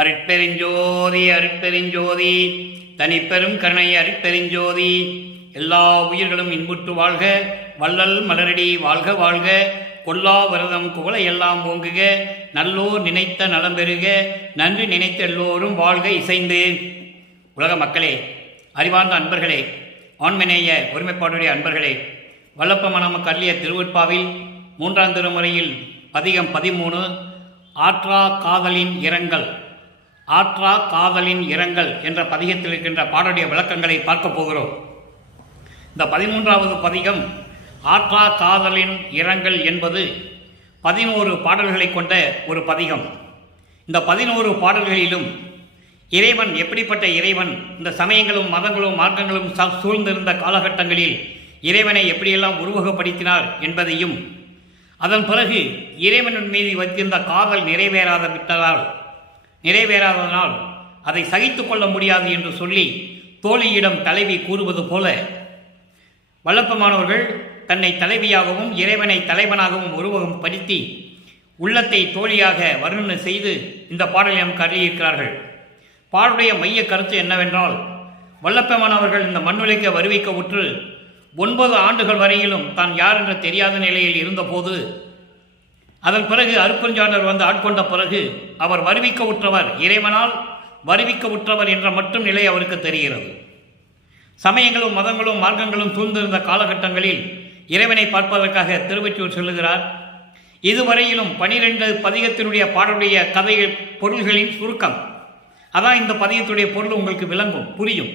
அருட்பெருஞ்சோதி அருட்பெருஞ்சோதி தனிப்பெரும் கருணை அருட்பெருஞ்சோதி. எல்லா உயிர்களும் இன்புற்று வாழ்க, வள்ளல் மலரடி வாழ்க வாழ்க, கொல்லா விரதம் குவளை எல்லாம் ஓங்குக, நல்லோர் நினைத்த நலம் பெறுக, நன்றி நினைத்த எல்லோரும் வாழ்க இசைந்து. உலக மக்களே, அறிவார்ந்த அன்பர்களே, ஆண்மநேய ஒருமைப்பாடுடைய அன்பர்களே, வல்லப்ப நமக்கு அள்ளிய திருவற்பாவில் 3ஆம் திருமுறையில் பதிகம் 13 ஆற்றா காதலின் இரங்கல், ஆற்றா காதலின் இரங்கல் என்ற பதிகத்தில் இருக்கின்ற பாடலுடைய விளக்கங்களை பார்க்க போகிறோம். இந்த 13வது பதிகம் ஆற்றா காதலின் இரங்கல் என்பது 11 பாடல்களை கொண்ட ஒரு பதிகம். இந்த 11 பாடல்களிலும் இறைவன் எப்படிப்பட்ட இறைவன், இந்த சமயங்களும் மதங்களும் மார்க்கங்களும் சூழ்ந்திருந்த காலகட்டங்களில் இறைவனை எப்படியெல்லாம் உருவகப்படுத்தினார் என்பதையும், அதன் பிறகு இறைவனின் மீது வைத்திருந்த காதல் நிறைவேறாததனால் அதை சகித்து கொள்ள முடியாது என்று சொல்லி தோழியிடம் தலைவி கூறுவது போல, வல்லப்பமானவர்கள் தன்னை தலைவியாகவும் இறைவனை தலைவனாகவும் உருவகப்படுத்தி உள்ளத்தை தோழியாக வர்ணனை செய்து இந்த பாடலை நமக்கு அருளியிருக்கிறார்கள். பாடலுடைய மைய கருத்து என்னவென்றால், வல்லப்பமானவர்கள் இந்த மண்ணுலைக்கு வருவிக்க உற்று 9 ஆண்டுகள் வரையிலும் தான் யார் என்ற தெரியாத நிலையில் இருந்தபோது, அதன் பிறகு அருட்பெருஞ்சாண்டவர் வந்து ஆட்கொண்ட பிறகு அவர் வருவிக்க உற்றவர், இறைவனால் வருவிக்க உற்றவர் என்ற மட்டும் நிலை அவருக்கு தெரிகிறது. சமயங்களும் மதங்களும் மார்க்கங்களும் சூழ்ந்திருந்த காலகட்டங்களில் இறைவனை பார்ப்பதற்காக திருவொற்றியூர் சொல்லுகிறார். இதுவரையிலும் 12 பதிகத்தினுடைய பாடலுடைய கதை பொருள்களின் சுருக்கம். அதான் இந்த பதிகத்துடைய பொருள் உங்களுக்கு விளங்கும், புரியும்.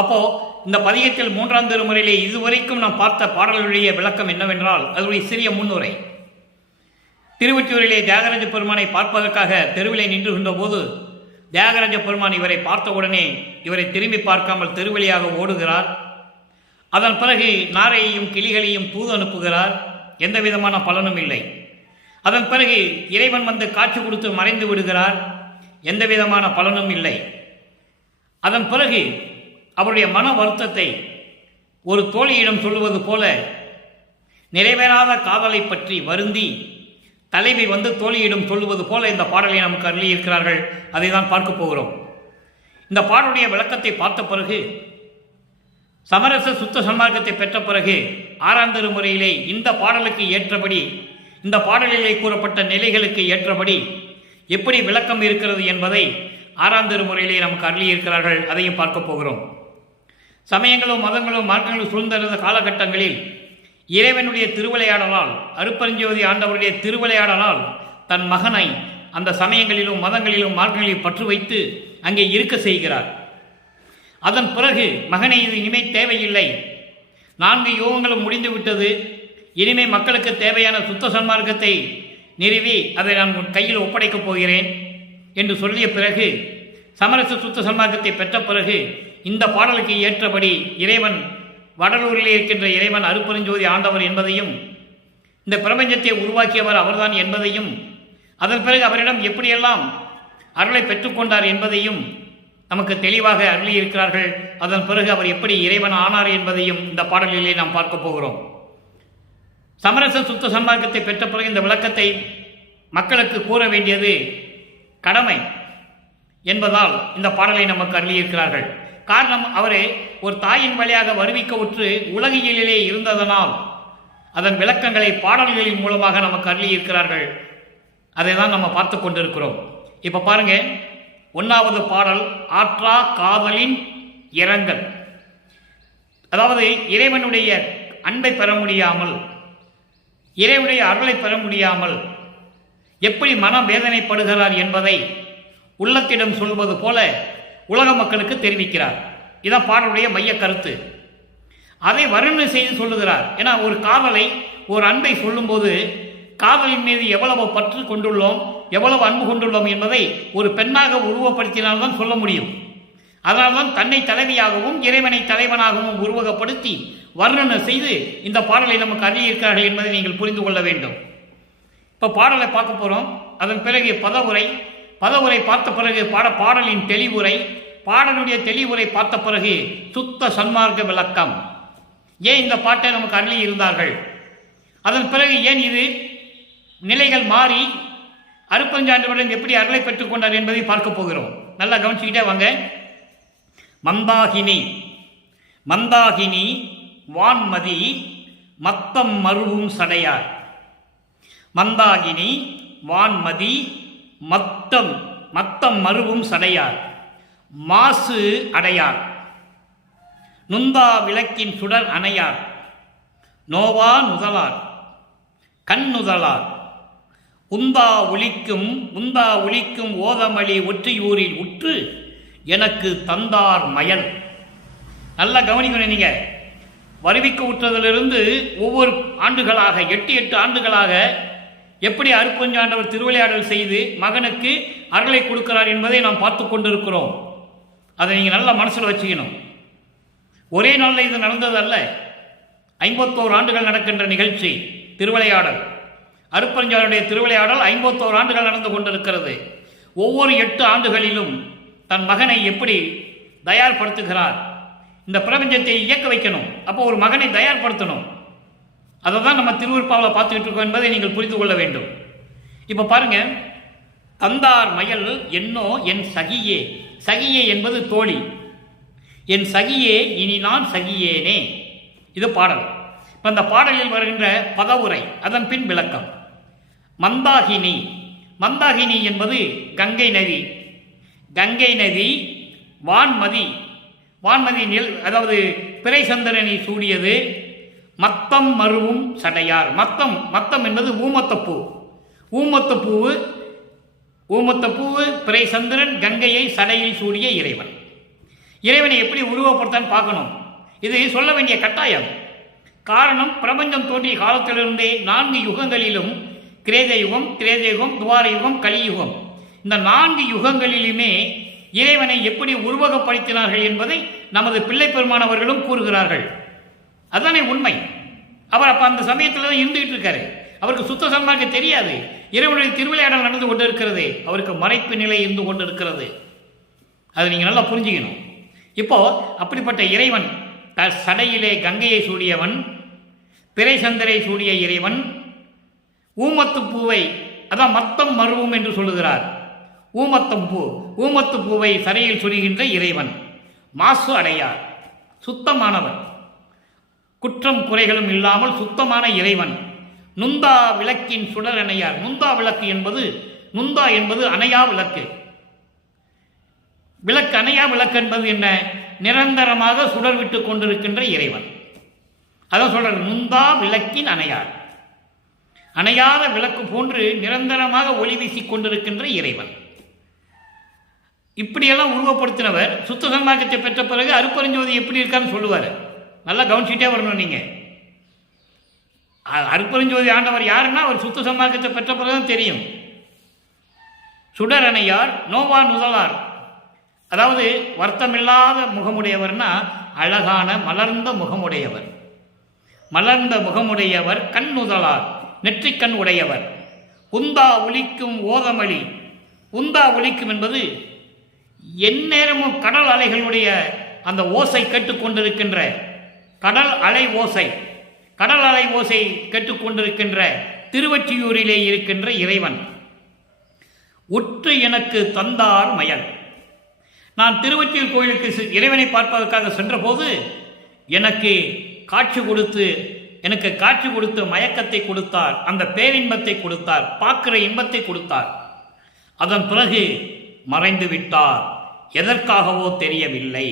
அப்போ இந்த பதிகத்தில் 3ஆம் திருமுறையிலே இதுவரைக்கும் நாம் பார்த்த பாடலுடைய விளக்கம் என்னவென்றால், அதனுடைய சிறிய முன்னுரை. திருவொற்றியூரிலே தியாகராஜ பெருமானை பார்ப்பதற்காக தெருவிலே நின்றுகின்ற போது தியாகராஜ பெருமான் இவரை பார்த்தவுடனே இவரை திரும்பி பார்க்காமல் தெருவழியாக ஓடுகிறார். அதன் பிறகு நாரையையும் கிளிகளையும் தூது அனுப்புகிறார். எந்த விதமான பலனும் இல்லை. அதன் பிறகு இறைவன் வந்து காட்சி கொடுத்து மறைந்து விடுகிறார். எந்த விதமான பலனும் இல்லை. அதன் பிறகு அவருடைய மன வருத்தத்தை ஒரு தோழியிடம் சொல்லுவது போல, நிறைவேறாத காதலை பற்றி வருந்தி தலைவி வந்து தோழியிடம் சொல்லுவது போல இந்த பாடலை நமக்கு அருளியிருக்கிறார்கள். அதை தான் பார்க்க போகிறோம். இந்த பாடலுடைய விளக்கத்தை பார்த்த பிறகு, சமரச சுத்த சன்மார்க்கத்தை பெற்ற பிறகு 6ஆம் திருமுறையிலே இந்த பாடலுக்கு ஏற்றபடி, இந்த பாடலிலே கூறப்பட்ட நிலைகளுக்கு ஏற்றபடி எப்படி விளக்கம் இருக்கிறது என்பதை 6ஆம் திருமுறையிலே நமக்கு அருளியிருக்கிறார்கள். அதையும் பார்க்க போகிறோம். சமயங்களும் மதங்களும் மார்க்கங்களும் சூழ்ந்திருந்த காலகட்டங்களில் இறைவனுடைய திருவிளையாடலால், அருட்பெருஞ்சோதி ஆண்டவருடைய திருவிளையாடலால் தன் மகனை அந்த சமயங்களிலும் மதங்களிலும் மார்க்கங்களிலும் பற்று வைத்து அங்கே இருக்க செய்கிறார். அதன் பிறகு மகனை இது இனிமே தேவையில்லை, 4 யோகங்களும் முடிந்து விட்டது, இனிமே மக்களுக்கு தேவையான சுத்த சன்மார்க்கத்தை நிறுவி அதை நான் உன் கையில் ஒப்படைக்கப் போகிறேன் என்று சொல்லிய பிறகு, சமரச சுத்த சன்மார்க்கத்தை பெற்ற பிறகு இந்த பாடலுக்கு ஏற்றபடி இறைவன் வடலூரில் இருக்கின்ற இறைவன் அருட்பெருஞ்சோதி ஆண்டவர் என்பதையும், இந்த பிரபஞ்சத்தை உருவாக்கியவர் அவர்தான் என்பதையும், அதன் பிறகு அவரிடம் எப்படியெல்லாம் அருளை பெற்றுக்கொண்டார் என்பதையும் நமக்கு தெளிவாக அருளியிருக்கிறார்கள். அதன் பிறகு அவர் எப்படி இறைவன் ஆனார் என்பதையும் இந்த பாடலிலே நாம் பார்க்க போகிறோம். சமரச சுத்த சன்மார்க்கத்தை பெற்ற பிறகு இந்த விளக்கத்தை மக்களுக்கு கூற வேண்டியது கடமை என்பதால் இந்த பாடலை நமக்கு அருளியிருக்கிறார்கள். காரணம், அவரே ஒரு தாயின் வழியாக வருவிக்க உற்று உலகியலிலே இருந்ததனால் அதன் விளக்கங்களை பாடல்களின் மூலமாக நமக்கு அருளியிருக்கிறார்கள். அதை தான் நம்ம பார்த்து கொண்டிருக்கிறோம். இப்போ பாருங்க, 1வது பாடல் ஆற்றா காதலின் இரங்கல். அதாவது இறைவனுடைய அன்பை பெற முடியாமல், இறைவனுடைய அருளை பெற முடியாமல் எப்படி மனம் வேதனைப்படுகிறார் என்பதை உள்ளத்திடம் சொல்வது போல உலக மக்களுக்கு தெரிவிக்கிறார். இதான் பாடலுடைய மைய கருத்து. அதை வர்ணனை செய்து சொல்லுகிறார். ஏன்னா ஒரு காதலை, ஒரு அன்பை சொல்லும்போது காதலின் மீது எவ்வளவு பற்று கொண்டுள்ளோம், எவ்வளவு அன்பு கொண்டுள்ளோம் என்பதை ஒரு பெண்ணாக உருவப்படுத்தினால்தான் சொல்ல முடியும். அதனால்தான் தன்னை தலைவியாகவும் இறைவனை தலைவனாகவும் உருவகப்படுத்தி வர்ணனை செய்து இந்த பாடலை நமக்கு அறியிருக்கிறார்கள் என்பதை நீங்கள் புரிந்து கொள்ள வேண்டும். இப்போ பாடலை பார்க்க போகிறோம். அதன் பிறகு பதவுரை பார்த்த பிறகு பாடலின் தெளிவுரை, பாடலுடைய தெளிவுரை பார்த்த பிறகு சுத்த சன்மார்க்க விளக்கம். ஏன் இந்த பாட்டை நமக்கு அருளி இருந்தார்கள், அதன் பிறகு ஏன் இது நிலைகள் மாறி அருட்பெருஞ்சாண்டவர்கள் எப்படி அருளை பெற்றுக் கொண்டார் என்பதை பார்க்க போகிறோம். நல்லா கவனிச்சுக்கிட்டே வாங்க. மந்தாகினி மந்தாகினி வான்மதி மத்தம் மருவும் சடையார். மந்தாகினி வான்மதி மத்தம் மத்தம் மருவும் சடையார். மாசு அடையார். நுந்தா விளக்கின் சுடர் அணையார். நோவா நுதலார் கண்ணுதலார். உந்தா ஒலிக்கும் ஓதமளி ஒற்றியூரில் உற்று எனக்கு தந்தார் மயல். நல்லா கவனிக்கணும். நீங்க வருவிக்க உற்றதிலிருந்து ஒவ்வொரு ஆண்டுகளாக 8 ஆண்டுகளாக எப்படி அருட்பெருஞ்சாண்டவர் திருவிளையாடல் செய்து மகனுக்கு அருளை கொடுக்கிறார் என்பதை நாம் பார்த்து கொண்டிருக்கிறோம். அதை நீங்கள் நல்லா மனசில் வச்சுக்கணும். ஒரே நாளில் இது நடந்தது அல்ல. 51 ஆண்டுகள் நடக்கின்ற நிகழ்ச்சி திருவிளையாடல். அருட்பெருஞ்சாண்டவருடைய திருவிளையாடல் 51 ஆண்டுகள் நடந்து கொண்டிருக்கிறது. ஒவ்வொரு 8 ஆண்டுகளிலும் தன் மகனை எப்படி தயார்படுத்துகிறார். இந்த பிரபஞ்சத்தை இயக்க வைக்கணும். அப்போ ஒரு மகனை தயார்படுத்தணும். அதை தான் நம்ம திருவிற்பாவில் பார்த்துக்கிட்டு இருக்கோம் என்பதை நீங்கள் புரிந்து கொள்ள வேண்டும். இப்போ பாருங்க, தந்தார் மயல் என்னோ என் சகியே. சகியே என்பது தோழி. என் சகியே இனி நான் சகியேனே. இது பாடல். இப்போ அந்த பாடலில் வருகின்ற பதவுரை, அதன் பின் விளக்கம். மந்தாகினி மந்தாகினி என்பது கங்கை நதி. கங்கை நதி வான்மதி. வான்மதி அதாவது பிறை சந்திரனை சூடியது. மத்தம் மருவும் சடையார். மத்தம் என்பது ஊமத்தப்பூ. ஊமத்தப்பூவு பிறை சந்திரன் கங்கையை சடையில் சூடிய இறைவன். இறைவனை எப்படி உருவப்படுத்தான்னு பார்க்கணும். இது சொல்ல வேண்டிய கட்டாயம். காரணம், பிரபஞ்சம் தோன்றிய காலத்திலிருந்தே 4 யுகங்களிலும் கிரேத யுகம், திரேத யுகம், துவார யுகம், கலியுகம், இந்த 4 யுகங்களிலுமே இறைவனை எப்படி உருவகப்படுத்தினார்கள் என்பதை நமது பிள்ளை பெருமானவர்களும் கூறுகிறார்கள். அதுதானே உண்மை. அவர் அப்ப அந்த சமயத்தில் தான் இருந்துகிட்டு இருக்காரு. அவருக்கு சுத்த சன்மார்க்கம் தெரியாது. இறைவனுடைய திருவிளையாடல் நடந்து கொண்டு இருக்கிறது. அவருக்கு மறைப்பு நிலை இருந்து கொண்டு இருக்கிறது. அதை நீங்க நல்லா புரிஞ்சுக்கணும். இப்போ அப்படிப்பட்ட இறைவன் சடையிலே கங்கையை சூடியவன், பிறை சந்திரை சூடிய இறைவன், ஊமத்து பூவை அதான் மத்தம் மருவும் என்று சொல்லுகிறார். ஊமத்து பூவை சடையில் சுடுகின்ற இறைவன். மாசு அடையார். சுத்தமானவன், குற்றம் குறைகளும் இல்லாமல் சுத்தமான இறைவன். நுந்தா விளக்கின் சுடர் அணையார். நுந்தா என்பது அணையா விளக்கு. அணையா விளக்கு என்பது என்ன? நிரந்தரமாக சுடர் விட்டு கொண்டிருக்கின்ற இறைவன். அதான் சொல்றார், நுந்தா விளக்கின் அணையார். அணையாத விளக்கு போன்று நிரந்தரமாக ஒளி வீசிக் கொண்டிருக்கின்ற இறைவன். இப்படியெல்லாம் உருவப்படுத்தினவர் சுத்த சன்மார்க்கத்தை பெற்ற பிறகு அருட்பெருஞ்சோதி எப்படி இருக்கான்னு சொல்லுவார். நல்லா கவனிச்சுட்டே வரணும். நீங்க அருட்பெருஞ்சோதி ஆண்டவர் யாருன்னா அவர் சுத்த சன்மார்க்கத்தை பெற்ற பிறகுதான் தெரியும். சுடரணையார். நோவா நுதலார். அதாவது வருத்தமில்லாத முகமுடையவர்னா அழகான மலர்ந்த முகமுடையவர். மலர்ந்த முகமுடையவர். கண்ணுதலார். நெற்றிக்கண் உடையவர். உந்தா ஒலிக்கும் ஓதமளி. உந்தா ஒலிக்கும் என்பது எந்நேரமும் கடல் அலைகளுடைய அந்த ஓசை கேட்டுக்கொண்டிருக்கின்ற கடல் அலை ஓசை கேட்டுக்கொண்டிருக்கின்ற திருவொற்றியூரிலே இருக்கின்ற இறைவன். உற்று எனக்கு தந்தார் மயல். நான் திருவொற்றியூர் கோயிலுக்கு இறைவனை பார்ப்பதற்காக சென்றபோது எனக்கு காட்சி கொடுத்து மயக்கத்தை கொடுத்தார். அந்த பேரின்பத்தை கொடுத்தார். பார்க்கிற இன்பத்தை கொடுத்தார். அதன் பிறகு மறைந்து விட்டார். எதற்காகவோ தெரியவில்லை.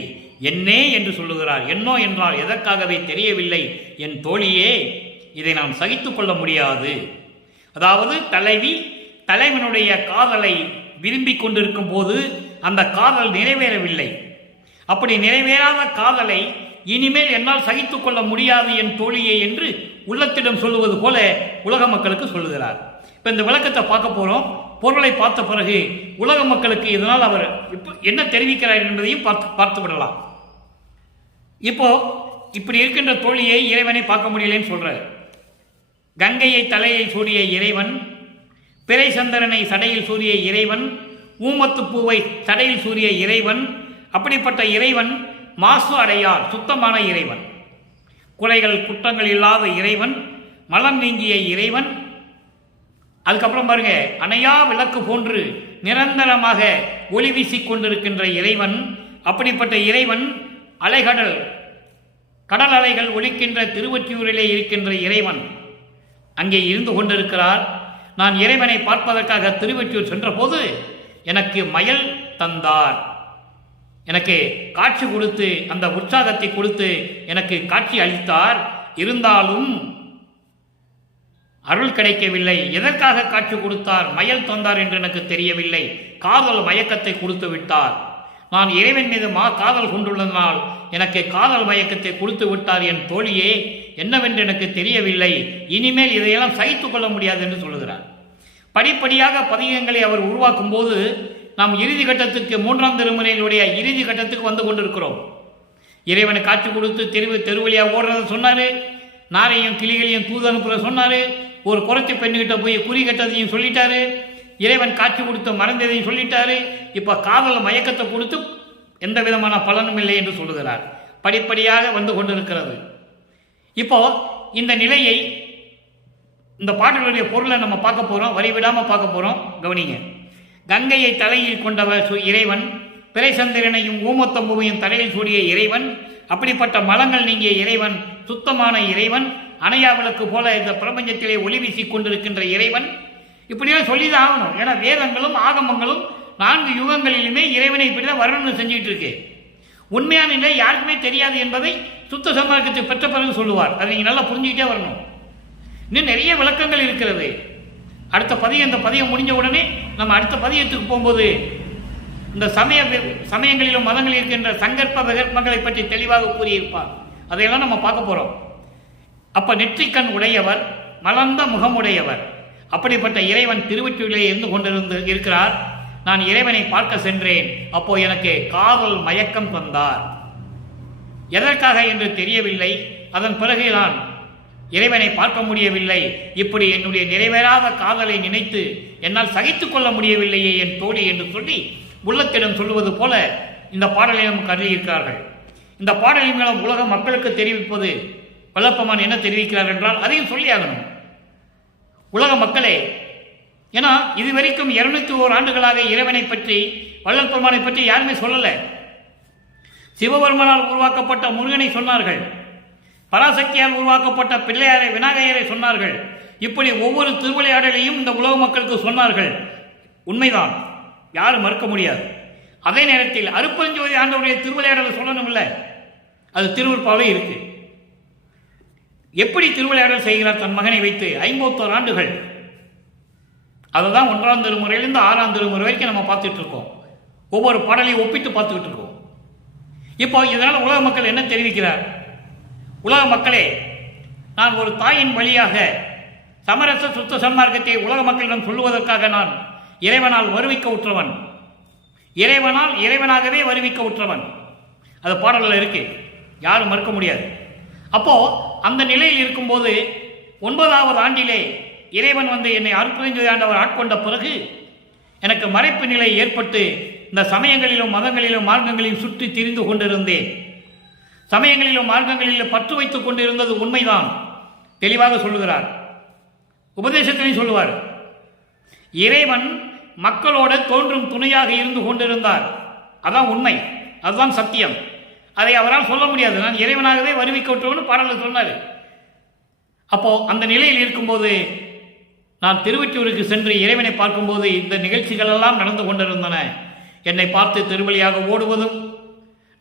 என்னே என்று சொல்லுகிறார். என்னோ என்றால் எதற்காகவே தெரியவில்லை. என் தோழியே, இதை நான் சகித்துக் கொள்ள முடியாது. அதாவது தலைவனுடைய காதலை விரும்பிக் கொண்டிருக்கும் போது அந்த காதல் நிறைவேறவில்லை. அப்படி நிறைவேறாத காதலை இனிமேல் என்னால் சகித்துக் கொள்ள முடியாது என் தோழியே என்று உள்ளத்திடம் சொல்லுவது போல உலக மக்களுக்கு சொல்லுகிறார். இப்போ இந்த விளக்கத்தை பார்க்க போறோம். பொருளை பார்த்த பிறகு உலக மக்களுக்கு இதனால் அவர் என்ன தெரிவிக்கிறார் என்பதையும் பார்த்து விடலாம். இப்போ இப்படி இருக்கின்ற தோழியை இறைவனை பார்க்க முடியலன்னு சொல்றார். கங்கையை தலையை சூடிய இறைவன், பிறை சந்திரனை சடையில் சூரிய இறைவன், ஊமத்து பூவை சடையில் சூரிய இறைவன். அப்படிப்பட்ட இறைவன் மாசு அடையார். சுத்தமான இறைவன். குறைகள் குற்றங்கள் இல்லாத இறைவன். மலம் நீங்கிய இறைவன். அதுக்கப்புறம் பாருங்க, அணையா விளக்கு போன்று நிரந்தரமாக ஒளி வீசிக் கொண்டிருக்கின்ற இறைவன், அப்படிப்பட்ட இறைவன் அலைகடல் கடல் அலைகள் ஒலிக்கின்ற திருவொற்றியூரிலே இருக்கின்ற இறைவன் அங்கே இருந்து கொண்டிருக்கிறார். நான் இறைவனை பார்ப்பதற்காக திருவொற்றியூர் சென்றபோது எனக்கு மயல் தந்தார், எனக்கு காட்சி கொடுத்து அந்த உற்சாகத்தை கொடுத்து எனக்கு காட்சி அளித்தார். இருந்தாலும் அருள் கிடைக்கவில்லை. எதற்காக காட்சி கொடுத்தார், மயல் தந்தார் என்று எனக்கு தெரியவில்லை. காதல் மயக்கத்தை கொடுத்து விட்டார். நான் இறைவன் மீது காதல் கொண்டுள்ளதனால் எனக்கு காதல் மயக்கத்தை கொடுத்து விட்டார் என் தோழியே, என்னவென்று எனக்கு தெரியவில்லை. இனிமேல் இதையெல்லாம் சகித்துக் கொள்ள முடியாது என்று சொல்லுகிறார். படிப்படியாக பதிகங்களை அவர் உருவாக்கும் போது நாம் இறுதி கட்டத்துக்கு, 3ஆம் திருமுறையினுடைய இறுதி கட்டத்துக்கு வந்து கொண்டிருக்கிறோம். இறைவனை காட்சி கொடுத்து தெருவழியாக ஓடுறத சொன்னாரு, நாரையும் கிளிகளையும் தூது அனுப்புற சொன்னாரு, ஒரு குறைச்சி பெண்ணுகிட்ட போய் குறி கட்டதையும் சொல்லிட்டாரு, இறைவன் காட்சி கொடுத்து மறந்ததையும் சொல்லிட்டாரு. இப்ப காதல் மயக்கத்தை கொடுத்து எந்த விதமான பலனும் இல்லை என்று சொல்லுகிறார். படிப்படியாக வந்து கொண்டிருக்கிறது. இப்போ இந்த நிலையை, இந்த பாடலுடைய பொருளை நம்ம பார்க்க போறோம், வரிவிடாம பார்க்க போறோம். கவனிங்க. கங்கையை தலையில் கொண்டவர் இறைவன், பிறைசந்திரனையும் ஊமத்தம்புவையும் தலையில் சூடிய இறைவன், அப்படிப்பட்ட மலங்கள் நீங்கிய இறைவன், சுத்தமான இறைவன், அணையா விளக்கு போல இந்த பிரபஞ்சத்திலே ஒளி வீசிக் கொண்டிருக்கின்ற இறைவன். இப்படியெல்லாம் சொல்லிதான் ஆகணும். ஏன்னா வேதங்களும் ஆகமங்களும் 4 யுகங்களிலுமே இறைவனை இப்படிதான் வரணும்னு செஞ்சுட்டு இருக்கு. உண்மையான நிலை யாருக்குமே தெரியாது என்பதை சுத்த சன்மார்க்கத்தை பெற்ற பிறகு சொல்லுவார். அதை நீங்க நல்லா புரிஞ்சுக்கிட்டே வரணும். இன்னும் நிறைய விளக்கங்கள் இருக்கிறது. அடுத்த பதியம், இந்த பதியம் முடிஞ்ச உடனே நம்ம அடுத்த பதியத்துக்கு போகும்போது இந்த சமயங்களிலும் மதங்களில் இருக்கின்ற சங்கற்ப விகற்பங்களை பற்றி தெளிவாக கூறியிருப்பார். அதையெல்லாம் நம்ம பார்க்க போறோம். அப்ப நெற்றிக்கண் உடையவர், மலர்ந்த முகமுடையவர், அப்படிப்பட்ட இறைவன் திருவொற்றியூரிலே இருந்து கொண்டிருந்து இருக்கிறார். நான் இறைவனை பார்க்க சென்றேன். அப்போ எனக்கு காதல் மயக்கம் தந்தார். எதற்காக என்று தெரியவில்லை. அதன் பிறகு நான் இறைவனை பார்க்க முடியவில்லை. இப்படி என்னுடைய நிறைவேறாத காதலை நினைத்து என்னால் சகித்துக் கொள்ள முடியவில்லையே என் தோழி என்று சொல்லி உள்ளத்திடம் சொல்லுவது போல இந்த பாடலை நமக்கு அறிவிக்கிறார்கள். இந்த பாடலின் மூலம் உலக மக்களுக்கு தெரிவிப்பது வல்லப்பமான் என்ன தெரிவிக்கிறார் என்றால் அதையும் சொல்லி ஆகணும். உலக மக்களே, ஏன்னா இதுவரைக்கும் 201 ஆண்டுகளாக இறைவனை பற்றி, வள்ளல் பெருமானை பற்றி யாருமே சொல்லல. சிவபெருமானால் உருவாக்கப்பட்ட முருகனை சொன்னார்கள், பராசக்தியால் உருவாக்கப்பட்ட பிள்ளையாரை விநாயகரை சொன்னார்கள். இப்படி ஒவ்வொரு திருவிளையாடலையும் இந்த உலக மக்களுக்கு சொன்னார்கள். உண்மைதான், யாரும் மறுக்க முடியாது. அதே நேரத்தில் அருப்பெருஞ்சோதி ஆண்டவருடைய திருவிளையாடலை சொல்லணும் இல்லை, அது திருவருட்பாவே இருக்கு. எப்படி திருவிளையாடல் செய்கிறார் தன் மகனை வைத்து 51 ஆண்டுகள். அதுதான் 1ஆம் திருமுறையிலிருந்து 6ஆம் திருமுறை வரைக்கும் நம்ம பார்த்துட்டு இருக்கோம். ஒவ்வொரு பாடலையும் ஒப்பிட்டு பார்த்துக்கிட்டு இருக்கோம். இப்போ இதனால் உலக மக்கள் என்ன தெரிவிக்கிறார்? உலக மக்களே, நான் ஒரு தாயின் வழியாக சமரச சுத்த சன்மார்க்கத்தை உலக மக்களிடம் சொல்லுவதற்காக நான் இறைவனால் வருவிக்க உற்றவன், இறைவனால் இறைவனாகவே வருவிக்க உற்றவன். அது பாடலில் இருக்கு, யாரும் மறுக்க முடியாது. அப்போ அந்த நிலையில் இருக்கும்போது 9ஆவது ஆண்டிலே இறைவன் வந்து என்னை அருட்பெருஞ்சோதி ஆண்டவர் ஆட்கொண்ட பிறகு எனக்கு மறைப்பு நிலை ஏற்பட்டு இந்த சமயங்களிலும் மதங்களிலும் மார்க்கங்களிலும் சுற்றி திரிந்து கொண்டிருந்தேன். சமயங்களிலும் மார்க்கங்களிலும் பற்று வைத்துக் கொண்டிருந்தது உண்மைதான், தெளிவாக சொல்லுகிறார். உபதேசத்திலையும் சொல்லுவார். இறைவன் மக்களோடு தோன்றும் துணையாக இருந்து கொண்டிருந்தார். அதான் உண்மை, அதுதான் சத்தியம். அதை அவரால் சொல்ல முடியாது. நான் இறைவனாகவே வருவிக்க விட்டோம்னு பாடலில் சொன்னார். அப்போ அந்த நிலையில் இருக்கும்போது நான் திருவொற்றியூருக்கு சென்று இறைவனை பார்க்கும்போது இந்த நிகழ்ச்சிகள் எல்லாம் நடந்து கொண்டிருந்தன. என்னை பார்த்து திருவழியாக ஓடுவதும்,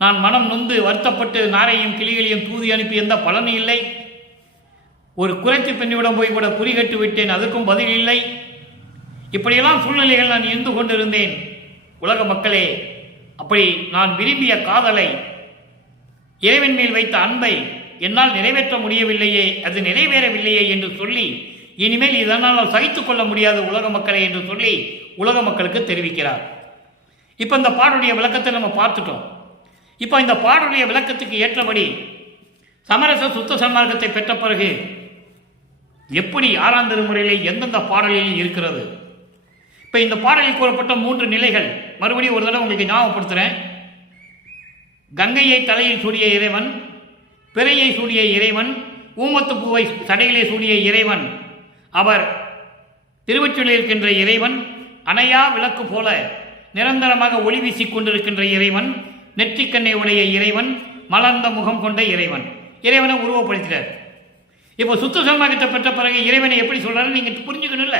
நான் மனம் நொந்து வருத்தப்பட்டு நாரையும் கிளிகளையும் தூதி அனுப்பி எந்த பலனும் இல்லை. ஒரு குறைச்சி பெண்ணிடம் போய் கூட குறிகட்டு விட்டேன், அதுக்கும் பதில் இல்லை. இப்படியெல்லாம் சூழ்நிலைகள் நான் இருந்து கொண்டிருந்தேன். உலக மக்களே, அப்படி நான் விரும்பிய காதலை, இறைவன் மேல் வைத்த அன்பை என்னால் நிறைவேற்ற முடியவில்லையே, அது நிறைவேறவில்லையே என்று சொல்லி இனிமேல் இதனால் சகித்துக் கொள்ள முடியாது உலக மக்களை என்று சொல்லி உலக மக்களுக்கு தெரிவிக்கிறார். இப்போ இந்த பாடுடைய விளக்கத்தை நம்ம பார்த்துட்டோம். இப்போ இந்த பாடுடைய விளக்கத்துக்கு ஏற்றபடி சமரச சுத்த சன்மார்க்கத்தை பெற்ற பிறகு எப்படி 6ஆம் திருமுறையிலே எந்தெந்த பாடலில் இருக்கிறது. இப்போ இந்த பாடலில் கூறப்பட்ட 3 நிலைகள் மறுபடியும் ஒரு தடவை உங்களுக்கு ஞாபகப்படுத்துகிறேன். கங்கையை தலையில் சூடிய இறைவன், பிறையை சூடிய இறைவன், ஊமத்து பூவை சடையிலே சூடிய இறைவன், அவர் திருவொற்றியூரில் இருக்கின்ற இறைவன் அணையா விளக்கு போல நிரந்தரமாக ஒளி வீசிக் கொண்டிருக்கின்ற இறைவன், நெற்றிக்கண்ணை உடைய இறைவன், மலர்ந்த முகம் கொண்ட இறைவன். இறைவனை உருவப்படுத்தினார். இப்போ சுத்த சன்மார்க்கத்தை பெற்ற பிறகு இறைவனை எப்படி சொல்றாரு நீங்க புரிஞ்சுக்கணும் இல்ல?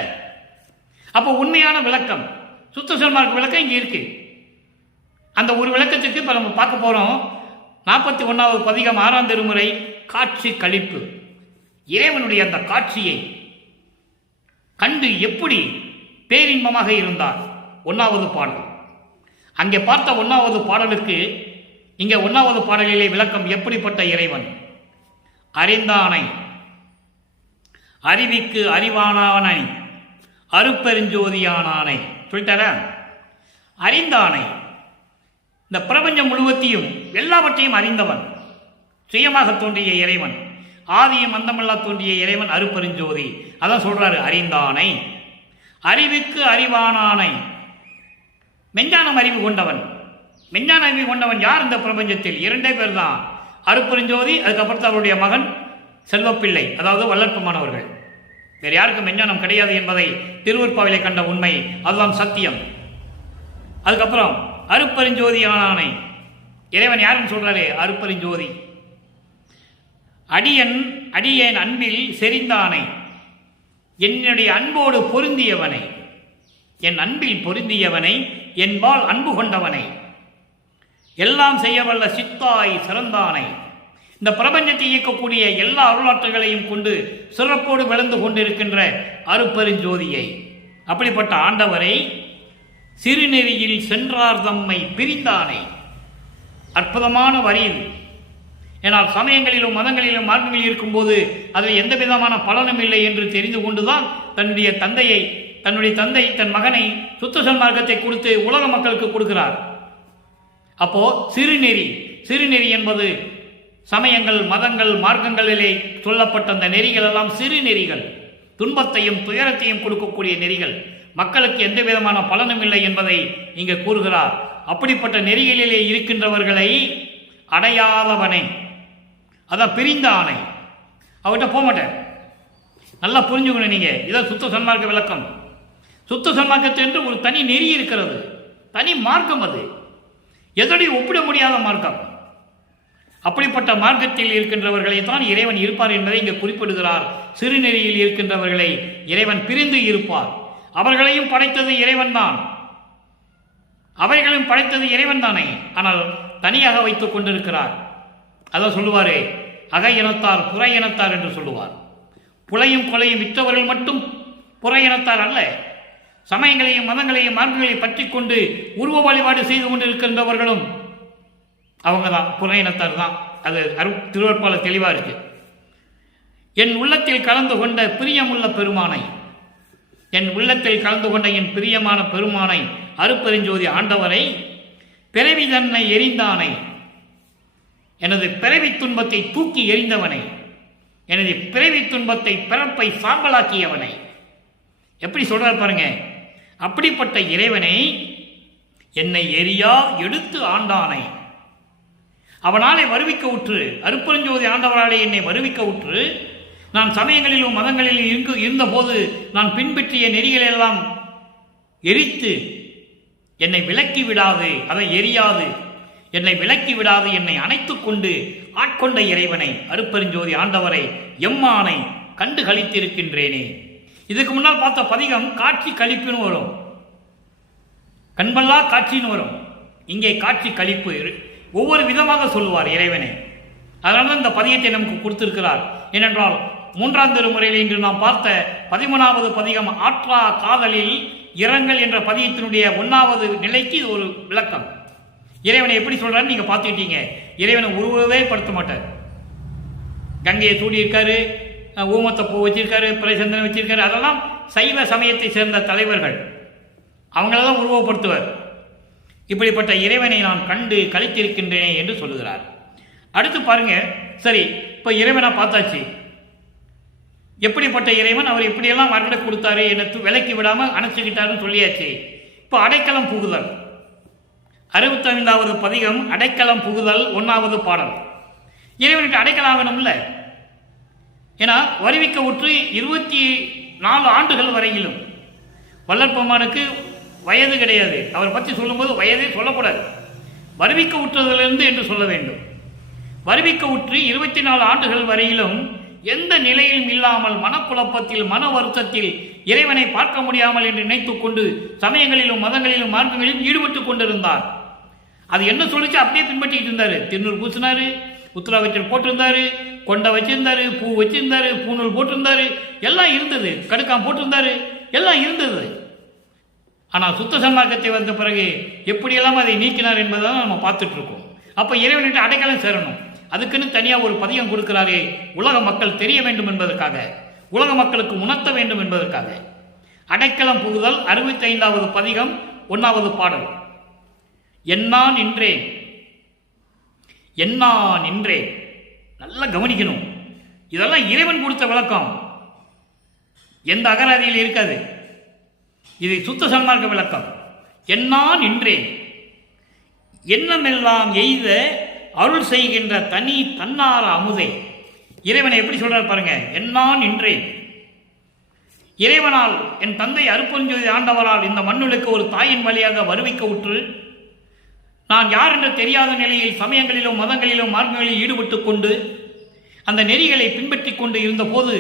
அப்போ உண்மையான விளக்கம், சுத்த சன்மார்க்க விளக்கம் இங்க இருக்கு. அந்த ஒரு விளக்கத்துக்கு இப்ப நம்ம பார்க்க போறோம். 41வது பதிகம் 6ஆம் திருமுறை காட்சி கழிப்பு. இறைவனுடைய அந்த காட்சியை கண்டு எப்படி பேரின்பமாக இருந்தார். 1வது பாடல். அங்கே பார்த்த 1வது பாடலுக்கு இங்கே 1வது பாடலிலே விளக்கம். எப்படிப்பட்ட இறைவன்? அறிந்தானை, அறிவிக்கு அறிவானானை, அருப்பெருஞ்சோதியானானை சொல்லிட்டார. அறிந்தானை, இந்த பிரபஞ்சம் முழுவதையும் எல்லாவற்றையும் அறிந்தவன், சுயமாக தோன்றிய இறைவன், ஆதியும் அந்தமல்லா தோன்றிய இறைவன் அருப்பெருஞ்சோதி. அதான் சொல்றாரு அறிந்தானை. அறிவுக்கு அறிவானானை, மெஞ்ஞானம் அறிவு கொண்டவன். மெஞ்ஞான அறிவு கொண்டவன் யார் இந்த பிரபஞ்சத்தில்? 2 பேர் தான், அருப்பெருஞ்சோதி, அதுக்கப்புறத்து அவருடைய மகன் செல்வப்பிள்ளை, அதாவது வல்லற்பமானவர்கள். வேறு யாருக்கும் மெஞ்ஞானம் கிடையாது என்பதை திருவருட்பாவிலே கண்ட உண்மை, அதுதான் சத்தியம். அதுக்கப்புறம் அருப்பெருஞ்சோதியானானை இறைவன் யாருன்னு சொல்றாரு? அருப்பெருஞ்சோதி. அடியேன் அன்பில் செறிந்தானை, என்னுடைய அன்போடு பொருந்தியவனை, என் அன்பில் பொருந்தியவனை, என்பால் அன்பு கொண்டவனை, எல்லாம் செய்யவல்ல சித்தாய் சிறந்தானை, இந்த பிரபஞ்சத்தை இயக்கக்கூடிய எல்லா அருளாற்றங்களையும் கொண்டு சிறப்போடு விளந்து கொண்டிருக்கின்ற அருப்பெருஞ்சோதியை, அப்படிப்பட்ட ஆண்டவரை சிறுநெறியில் சென்றார் தம்மை பிரிந்தானை. அற்புதமான வரி இது. ஏனால் சமயங்களிலும் மதங்களிலும் மார்க்கங்களில் இருக்கும்போது அதில் எந்த விதமான பலனும் இல்லை என்று தெரிந்து கொண்டுதான் தன்னுடைய தந்தை தன் மகனை சுத்த சன்மார்க்கத்தை கொடுத்து உலக மக்களுக்கு கொடுக்கிறார். அப்போ சிறுநெறி என்பது சமயங்கள், மதங்கள், மார்க்கங்களிலே சொல்லப்பட்ட அந்த நெறிகள் எல்லாம் சிறு நெறிகள், துன்பத்தையும் துயரத்தையும் கொடுக்கக்கூடிய நெறிகள், மக்களுக்கு எந்த விதமான பலனும் இல்லை என்பதை இங்கே கூறுகிறார். அப்படிப்பட்ட நெறிகளிலே இருக்கின்றவர்களை அடையாதவனை, அதான் பிரிந்த ஆணை, அவர்கிட்ட போக மாட்டேன். நல்லா புரிஞ்சுக்கணும் நீங்க. இதான் சுத்த சன்மார்க்க விளக்கம். சுத்த சன்மார்க்கத்தை என்று ஒரு தனி நெறி இருக்கிறது, தனி மார்க்கம். அது எதோடைய ஒப்பிட முடியாத மார்க்கம். அப்படிப்பட்ட மார்க்கத்தில் இருக்கின்றவர்களை தான் இறைவன் இருப்பார் என்பதை இங்கே குறிப்பிடுகிறார். சிறுநெறியில் இருக்கின்றவர்களை இறைவன் பிரிந்து இருப்பார். அவர்களையும் படைத்தது இறைவன் தான், அவைகளையும் படைத்தது இறைவன் தானே, ஆனால் தனியாக வைத்துக் கொண்டிருக்கிறார். அதான் சொல்லுவாரே, அக இனத்தார் புற இனத்தார் என்று சொல்லுவார். புலையும் கொலையும் விற்றவர்கள் மட்டும் புற இனத்தார் அல்ல, சமயங்களையும் மதங்களையும் மார்க்கங்களையும் பற்றி கொண்டு உருவ வழிபாடு செய்து கொண்டிருக்கின்றவர்களும் அவங்க தான், புற இனத்தார் தான். அது திருவருட்பால தெளிவா இருக்கு. என் உள்ளத்தில் கலந்து கொண்ட பிரியமுள்ள பெருமானை, என் உள்ளத்தில் கலந்து கொண்ட என் பிரியமான பெருமானை, அருப்பெருஞ்சோதி ஆண்டவரை, பிறவி தன்னை எரிந்தானை, எனது பிறவி துன்பத்தை தூக்கி எறிந்தவனை, எனது பிறவி துன்பத்தை பிறப்பை சாம்பலாக்கியவனை. எப்படி சொல்றார் பாருங்க. அப்படிப்பட்ட இறைவனை என்னை எரியா எடுத்து ஆண்டானை, அவனாலே வருவிக்க உற்று, அருப்பெருஞ்சோதி ஆண்டவராலே என்னை வருவிக்க உற்று, நான் சமயங்களிலும் மதங்களிலும் இருந்தபோது நான் பின்பற்றிய நெறிகளெல்லாம் எரித்து என்னை விலக்கி விடாது, அதை எரியாது, என்னை விலக்கி விடாது, என்னை அணைத்துக் கொண்டு ஆட்கொண்ட இறைவனை, அருப்பெருஞ்சோதி ஆண்டவரை, எம்மானை கண்டு கழித்திருக்கின்றேனே. இதுக்கு முன்னால் பார்த்த பதிகம் காட்சி கழிப்புன்னு வரும், கண்பல்லா காட்சின்னு வரும். இங்கே காட்சி கழிப்பு ஒவ்வொரு விதமாக சொல்லுவார் இறைவனை. அதனால இந்த பதிகத்தை நமக்கு கொடுத்திருக்கிறார். ஏனென்றால் 3ஆம் திருமுறையில் இன்று நாம் பார்த்த 13வது பதிகம் ஆற்றா காதலில் இரங்கல் என்ற பதிகத்தினுடைய 1வது நிலைக்கு இது ஒரு விளக்கம். இறைவனை எப்படி சொல்றாரு நீங்க பார்த்துக்கிட்டீங்க. இறைவனை உருவவே படுத்த மாட்டார். கங்கையை சூடியிருக்காரு, ஊமத்தை பூ வச்சிருக்காரு, பிரசந்தனை வச்சிருக்காரு. அதெல்லாம் சைவ சமயத்தை சேர்ந்த தலைவர்கள், அவங்களெல்லாம் உருவப்படுத்துவார். இப்படிப்பட்ட இறைவனை நான் கண்டு கழித்திருக்கின்றேனே என்று சொல்லுகிறார். அடுத்து பாருங்க. சரி, இப்ப இறைவனை பார்த்தாச்சு. எப்படிப்பட்ட இறைவன், அவர் எப்படியெல்லாம் வரவிட கொடுத்தாரு, என்னை விலக்கி விடாம அணைச்சுக்கிட்டாருன்னு சொல்லியாச்சு. இப்போ அடைக்கலம் புகுதல், 65வது பதிகம் அடைக்கலம் புகுதல் 1வது பாடல். இறைவனுக்கு அடைக்கலம் ஆகணும்ல. ஏன்னா வருவிக்க உற்று 24 ஆண்டுகள் வரையிலும் வள்ளற்பெருமானுக்கு வயது கிடையாது. அவரை பற்றி சொல்லும்போது வயதே சொல்லக்கூடாது. வருவிக்க உற்றதிலிருந்து என்று சொல்ல வேண்டும். வருவிக்க உற்று 24 ஆண்டுகள் வரையிலும் எந்த நிலையிலும் இல்லாமல் மனக்குழப்பத்தில் மன வருத்தத்தில் இறைவனை பார்க்க முடியாமல் என்று நினைத்துக் கொண்டு சமயங்களிலும் மதங்களிலும் மார்க்கங்களிலும் ஈடுபட்டு கொண்டிருந்தார். அது என்ன சொல்லிச்சு அப்படியே பின்பற்றிட்டு இருந்தாரு. திருநூறு பூசினாரு, உத்தரவாச்சல் போட்டிருந்தாரு, கொண்டை வச்சிருந்தாரு, பூ வச்சிருந்தாரு, பூநூல் போட்டிருந்தாரு, எல்லாம் இருந்தது. கடுக்காம் போட்டிருந்தாரு, எல்லாம் இருந்தது. ஆனால் சுத்த சன்மார்க்கத்தை வந்த பிறகு எப்படியெல்லாம் அதை நீக்கினார் என்பதை நம்ம பார்த்துட்டு இருக்கோம். அப்போ இறைவனிட்டு அடைக்கலம் சேரணும். அதுக்குன்னு தனியாக ஒரு பதியம் கொடுக்கிறாரே, உலக மக்கள் தெரிய வேண்டும் என்பதற்காக, உலக மக்களுக்கு உணர்த்த வேண்டும் என்பதற்காக. அடைக்கலம் புகுதல் 65வது பதிகம் 1வது பாடல். என்னா நின்றேன், என்னா நின்றேன். நல்லா கவனிக்கணும். இதெல்லாம் இறைவன் கொடுத்த விளக்கம், எந்த அகராதியில் இருக்காது. இது சுத்த சன்மார்க்க விளக்கம். என்னா நின்றேன், எண்ணமெல்லாம் எய்த அருள் செய்கின்ற தனி தன்னார அமுதே. இறைவனை எப்படி சொல்றார் பாருங்க. என்னா நின்றேன், இறைவனால் என் தந்தை அருப்பெருஞ்சோதி ஆண்டவரால் இந்த மண்ணுக்கு ஒரு தாயின் வழியாக வருவிக்க உற்று நான் யார் என்று தெரியாத நிலையில் சமயங்களிலும் மதங்களிலும் மார்க்கங்களில் ஈடுபட்டுக் கொண்டு அந்த நெறிகளை பின்பற்றி கொண்டு இருந்த போது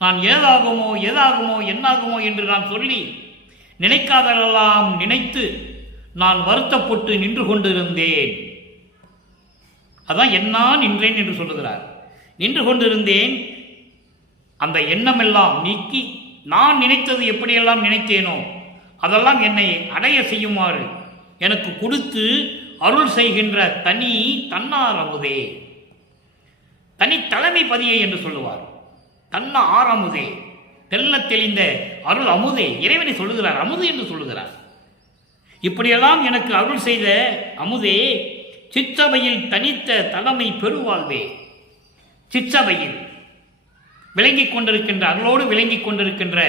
நான் ஏதாகுமோ ஏதாகுமோ என்னாகுமோ என்று நான் சொல்லி நினைக்காதெல்லாம் நினைத்து நான் வருத்தப்பட்டு நின்று கொண்டிருந்தேன். அதான் என்னா நின்றேன் என்று சொல்லுகிறார். நின்று கொண்டிருந்தேன். அந்த எண்ணமெல்லாம் நீக்கி நான் நினைத்தது எப்படியெல்லாம் நினைத்தேனோ அதெல்லாம் என்னை அடைய செய்யுமாறு எனக்கு கொடுத்து அருள் செய்கின்ற தனி தன்னார் அமுதே. தனி தலைமை பதியை என்று சொல்லுவார். தன்ன ஆரமுதே, தெல்ல தெளிந்த அருள் அமுதே. இறைவனை சொல்லுகிறார், அமுது என்று சொல்லுகிறார். இப்படியெல்லாம் எனக்கு அருள் செய்த அமுதே, சிற்றபையில் தனித்த தலைமை பெருவாழ்வே. சிற்றபையில் விளங்கிக் கொண்டிருக்கின்ற, அருளோடு விளங்கிக் கொண்டிருக்கின்ற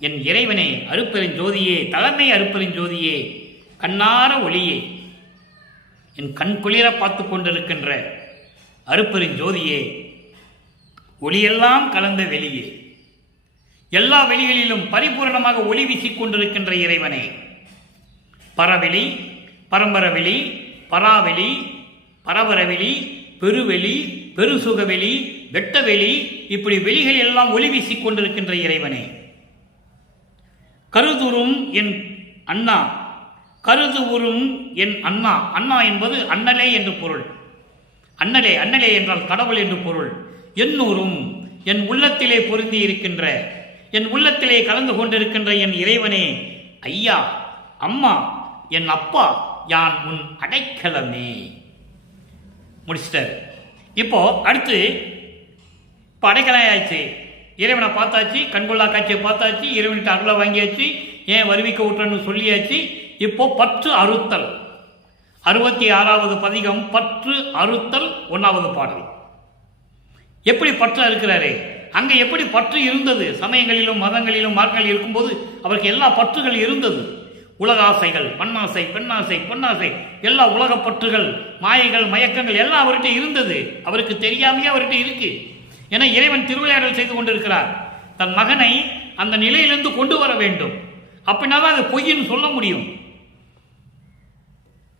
என் இறைவனை, அருட்பெருஞ்சோதியே, தலைமை அருட்பெருஞ்சோதியே, கண்ணார ஒளியே, என் கண் குளிர பார்த்து கொண்டிருக்கின்ற அருட்பெருஞ்சோதியே, ஒளியெல்லாம் கலந்த வெளியே, எல்லா வெளிகளிலும் பரிபூர்ணமாக ஒளி வீசிக் கொண்டிருக்கின்ற இறைவனே, பரவெளி, பரம்பரவெளி, பராவெளி, பரவரவெளி, பெருவெளி, பெருசுகவெளி, வெட்டவெளி, இப்படி வெளிகள் எல்லாம் ஒளி வீசிக் கொண்டிருக்கின்ற இறைவனே, கருதுறும் என் அண்ணா, கருதுவுறும் என் அண்ணா. அண்ணா என்பது அண்ணலே என்று பொருள். அண்ணலே, அண்ணலே என்றால் கடவுள் என்று பொருள். எண்ணூரும் என் உள்ளத்திலே பொருந்தி இருக்கின்ற, என் உள்ளத்திலே கலந்து கொண்டிருக்கின்ற என் இறைவனே, ஐயா, அம்மா, என் அப்பா, யான் உன் அடைக்கலமே. முடிச்சிட்டாரு. இப்போ அடுத்து இப்போ அடைக்கலம் ஆயிடுச்சு. இறைவனை பார்த்தாச்சு, கண்கொள்ளா காட்சியை பார்த்தாச்சு, இறைவன்கிட்ட அருளை வாங்கியாச்சு, ஏன் வருவிக்க விட்டுறன்னு சொல்லியாச்சு. இப்போ பற்று அறுத்தல் 66வது பதிகம். பற்று அறுத்தல் 1வது பாடல். எப்படி பற்று அறுக்கிறாரே, அங்கே எப்படி பற்று இருந்தது? சமயங்களிலும் மதங்களிலும் மார்க்கங்களில் இருக்கும்போது அவருக்கு எல்லா பற்றுகள் இருந்தது. உலக ஆசைகள், மண்ணாசை, பெண்ணாசை, பொன்னாசை, எல்லா உலக பற்றுகள், மாயைகள், மயக்கங்கள் எல்லாம் அவர்கிட்ட இருந்தது. அவருக்கு தெரியாமையே அவர்கிட்ட இருக்கு. ஏன்னா இறைவன் திருவிளையாடல் செய்து கொண்டிருக்கிறார். தன் மகனை அந்த நிலையிலிருந்து கொண்டு வர வேண்டும். அப்படின்னா தான் அது பொய்ன்னு சொல்ல முடியும்.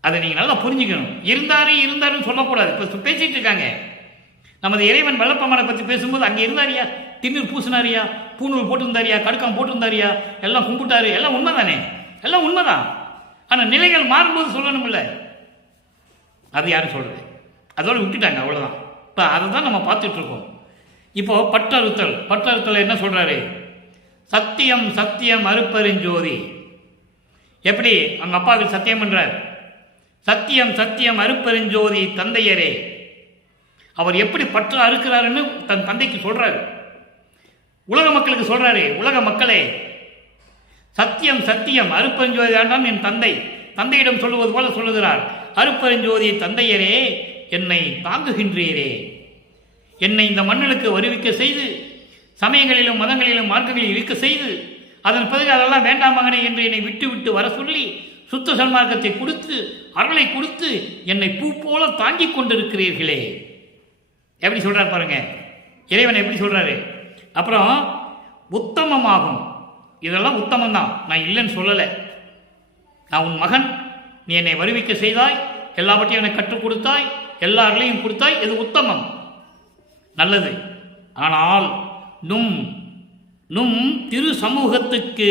அதை நீங்கள் நல்லா புரிஞ்சுக்கணும். இருந்தாருன்னு சொல்லக்கூடாது. இப்போ பேசிட்டு இருக்காங்க. நமது இறைவன் வல்லப்பெருமானை பற்றி பேசும்போது அங்கே இருந்தாரியா, திருநீர் பூசினாரியா, பூநூல் போட்டிருந்தாரியா, கடுக்கம் போட்டிருந்தாரியா, எல்லாம் கும்பிட்டாரு, எல்லாம் உண்மைதானே, எல்லாம் உண்மைதான். ஆனால் நிலைகள் மாறும்போது சொல்லணும் இல்லை, அது யாரும் சொல்றது, அதோட விட்டுட்டாங்க, அவ்வளோதான். இப்போ அதை தான் நம்ம பார்த்துட்டு இருக்கோம். இப்போ பற்றறுத்தல் என்ன சொல்றாரு? சத்தியம் சத்தியம் அருட்பெருஞ்சோதி. எப்படி அவங்க அப்பாவுக்கு சத்தியம் பண்றார்? சத்தியம் சத்தியம் அருட்பெருஞ்சோதி தந்தையரே. அவர் எப்படி பற்று அறுக்கிறாருன்னு தன் தந்தைக்கு சொல்றாரு, உலக மக்களுக்கு சொல்றாரு. உலக மக்களே, சத்தியம் சத்தியம் அருட்பெருஞ்சோதி ஆண்டான் என் தந்தை, தந்தையிடம் சொல்லுவது போல சொல்லுகிறார். அருட்பெருஞ்சோதி தந்தையரே, என்னை தாங்குகின்றீரே, என்னை இந்த மண்ணுக்கு வருவிக்க செய்து சமயங்களிலும் மதங்களிலும் மார்க்கங்களில் இருக்க செய்து அதன் பிறகு அதெல்லாம் வேண்டாம் மகனே என்று என்னை விட்டு விட்டு வர சொல்லி சுத்த சன்மார்க்கத்தை கொடுத்து அருளை கொடுத்து என்னை பூ போல தாங்கி கொண்டிருக்கிறீர்களே. எப்படி சொல்றார் பாருங்க, இறைவன் எப்படி சொல்றாரு. அப்புறம் உத்தமமாகும் இதெல்லாம் உத்தமம் தான், நான் இல்லைன்னு சொல்லலை. நான் உன் மகன், நீ என்னை வருவிக்க செய்தாய், எல்லாவற்றையும் எனக்கு கற்றுக் கொடுத்தாய், எல்லா அருளையும் கொடுத்தாய், இது உத்தமம், நல்லது. ஆனால் நும் திரு சமூகத்துக்கு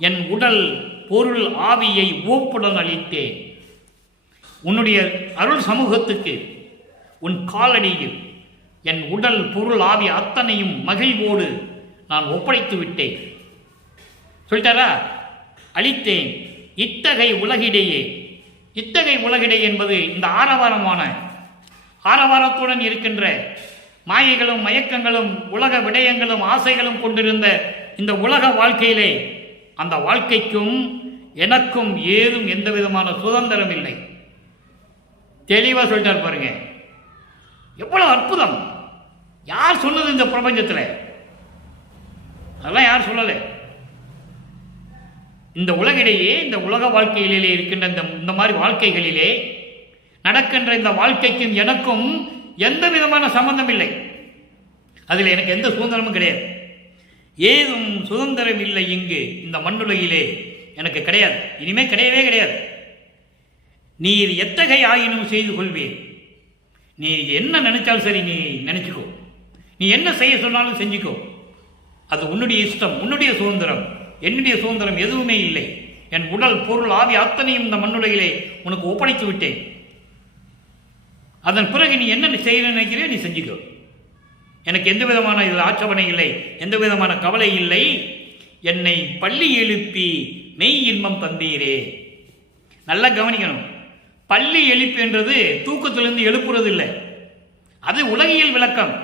என் உடல் பொருள் ஆவியை ஓப்புடன் அளித்தேன். உன்னுடைய அருள் சமூகத்துக்கு உன் காலடியில் என் உடல் பொருள் ஆவி அத்தனையும் மகிழ்வோடு நான் ஒப்படைத்து விட்டேன். சொல்லிட்டாரா? அளித்தேன். இத்தகை உலகிடையே என்பது இந்த ஆரவாரத்துடன் இருக்கின்ற மாயைகளும் மயக்கங்களும் உலக விடயங்களும் ஆசைகளும் கொண்டிருந்த இந்த உலக வாழ்க்கையிலே அந்த வாழ்க்கைக்கும் எனக்கும் ஏதும் எந்த விதமான சுதந்திரம் இல்லை. தெளிவா சொல்லிட்டார் பாருங்க. எவ்வளவு அற்புதம்! யார் சொன்னது இந்த பிரபஞ்சத்தில்? அதெல்லாம் யார் சொல்லலை. இந்த உலகிடையே, இந்த உலக வாழ்க்கையிலே இருக்கின்ற இந்த மாதிரி வாழ்க்கைகளிலே நடக்கின்ற இந்த வாழ்க்கைக்கும் எனக்கும் எந்த விதமான சம்பந்தம் இல்லை. அதில் எனக்கு எந்த சுதந்திரமும் கிடையாது. ஏதும் சுதந்திரம் இல்லை இங்கு இந்த மண்ணுலகிலே எனக்கு கிடையாது, இனிமே கிடையவே கிடையாது. நீர் எத்தகை ஆயினும் செய்து கொள்வீர். நீ என்ன நினைச்சாலும் சரி, நீ நினைச்சுக்கோ. நீ என்ன செய்ய சொன்னாலும் செஞ்சுக்கோ. அது உன்னுடைய இஷ்டம், உன்னுடைய சுதந்திரம். என்னுடைய சுதந்திரம் எதுவுமே இல்லை. என் உடல் பொருள் ஆவி அத்தனையும் இந்த மண்ணுலகிலே உனக்கு ஒப்படைத்து விட்டேன். அதன் பிறகு நீ என்ன செய்ய நினைக்கிறே நீ செஞ்சுக்கோ. எனக்கு எந்த விதமான இதில் ஆட்சேபனை இல்லை, எந்த விதமான கவலை இல்லை. என்னை பள்ளி எழுப்பி மெய் இன்பம் தந்தீரே. நல்லா கவனிக்கணும். பள்ளி எழுப்பு என்றது தூக்கத்திலிருந்து எழுப்புறது இல்லை, அது உலகியல் விளக்கம்.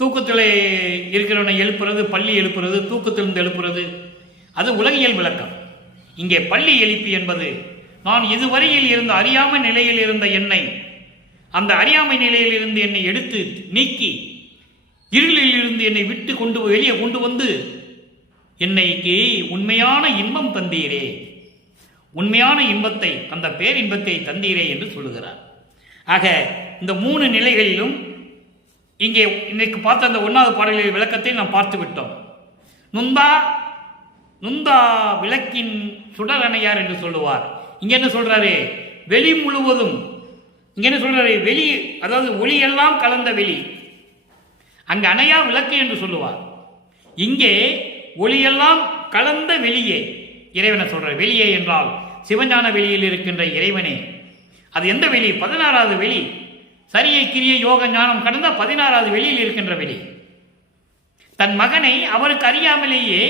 தூக்கத்தில் இருக்கிறவனை எழுப்புறது, பள்ளி எழுப்புறது, தூக்கத்திலிருந்து எழுப்புறது, அது உலகியல் விளக்கம். இங்கே பள்ளி எழுப்பி என்பது நான் இதுவரையில் இருந்த அறியாமை நிலையில் இருந்த என்னை, அந்த அறியாமை நிலையில் இருந்து என்னை எடுத்து நீக்கி இருளில் இருந்து என்னை விட்டு வெளியே கொண்டு வந்து என்னைக்கு உண்மையான இன்பம் தந்தீரே, உண்மையான இன்பத்தை, அந்த பேரின்பத்தை தந்தீரே என்று சொல்லுகிறார். ஆக இந்த 3 நிலைகளிலும் இங்கே இன்னைக்கு பார்த்த அந்த 1வது பாடலின் விளக்கத்தை நாம் பார்த்து விட்டோம். நுந்தா விளக்கின் சுடரணையார் என்று சொல்லுவார். இங்க என்ன சொல்றாரு? வெளி முழுவதும். இங்க என்ன சொல்றாரு? வெளி, அதாவது ஒளியெல்லாம் கலந்த வெளி. அங்கு அணையா விளக்கு என்று சொல்லுவார். இங்கே ஒளியெல்லாம் கலந்த வெளியே இறைவனை சொல்ற. வெளியே என்றால் சிவஞான வெளியில் இருக்கின்ற இறைவனே. அது எந்த வெளி? 16வது வெளி. சரியை கிரிய யோக ஞானம் கடந்த 16வது வெளியில் இருக்கின்ற வெளி. தன் மகனை அவருக்கு அறியாமலேயே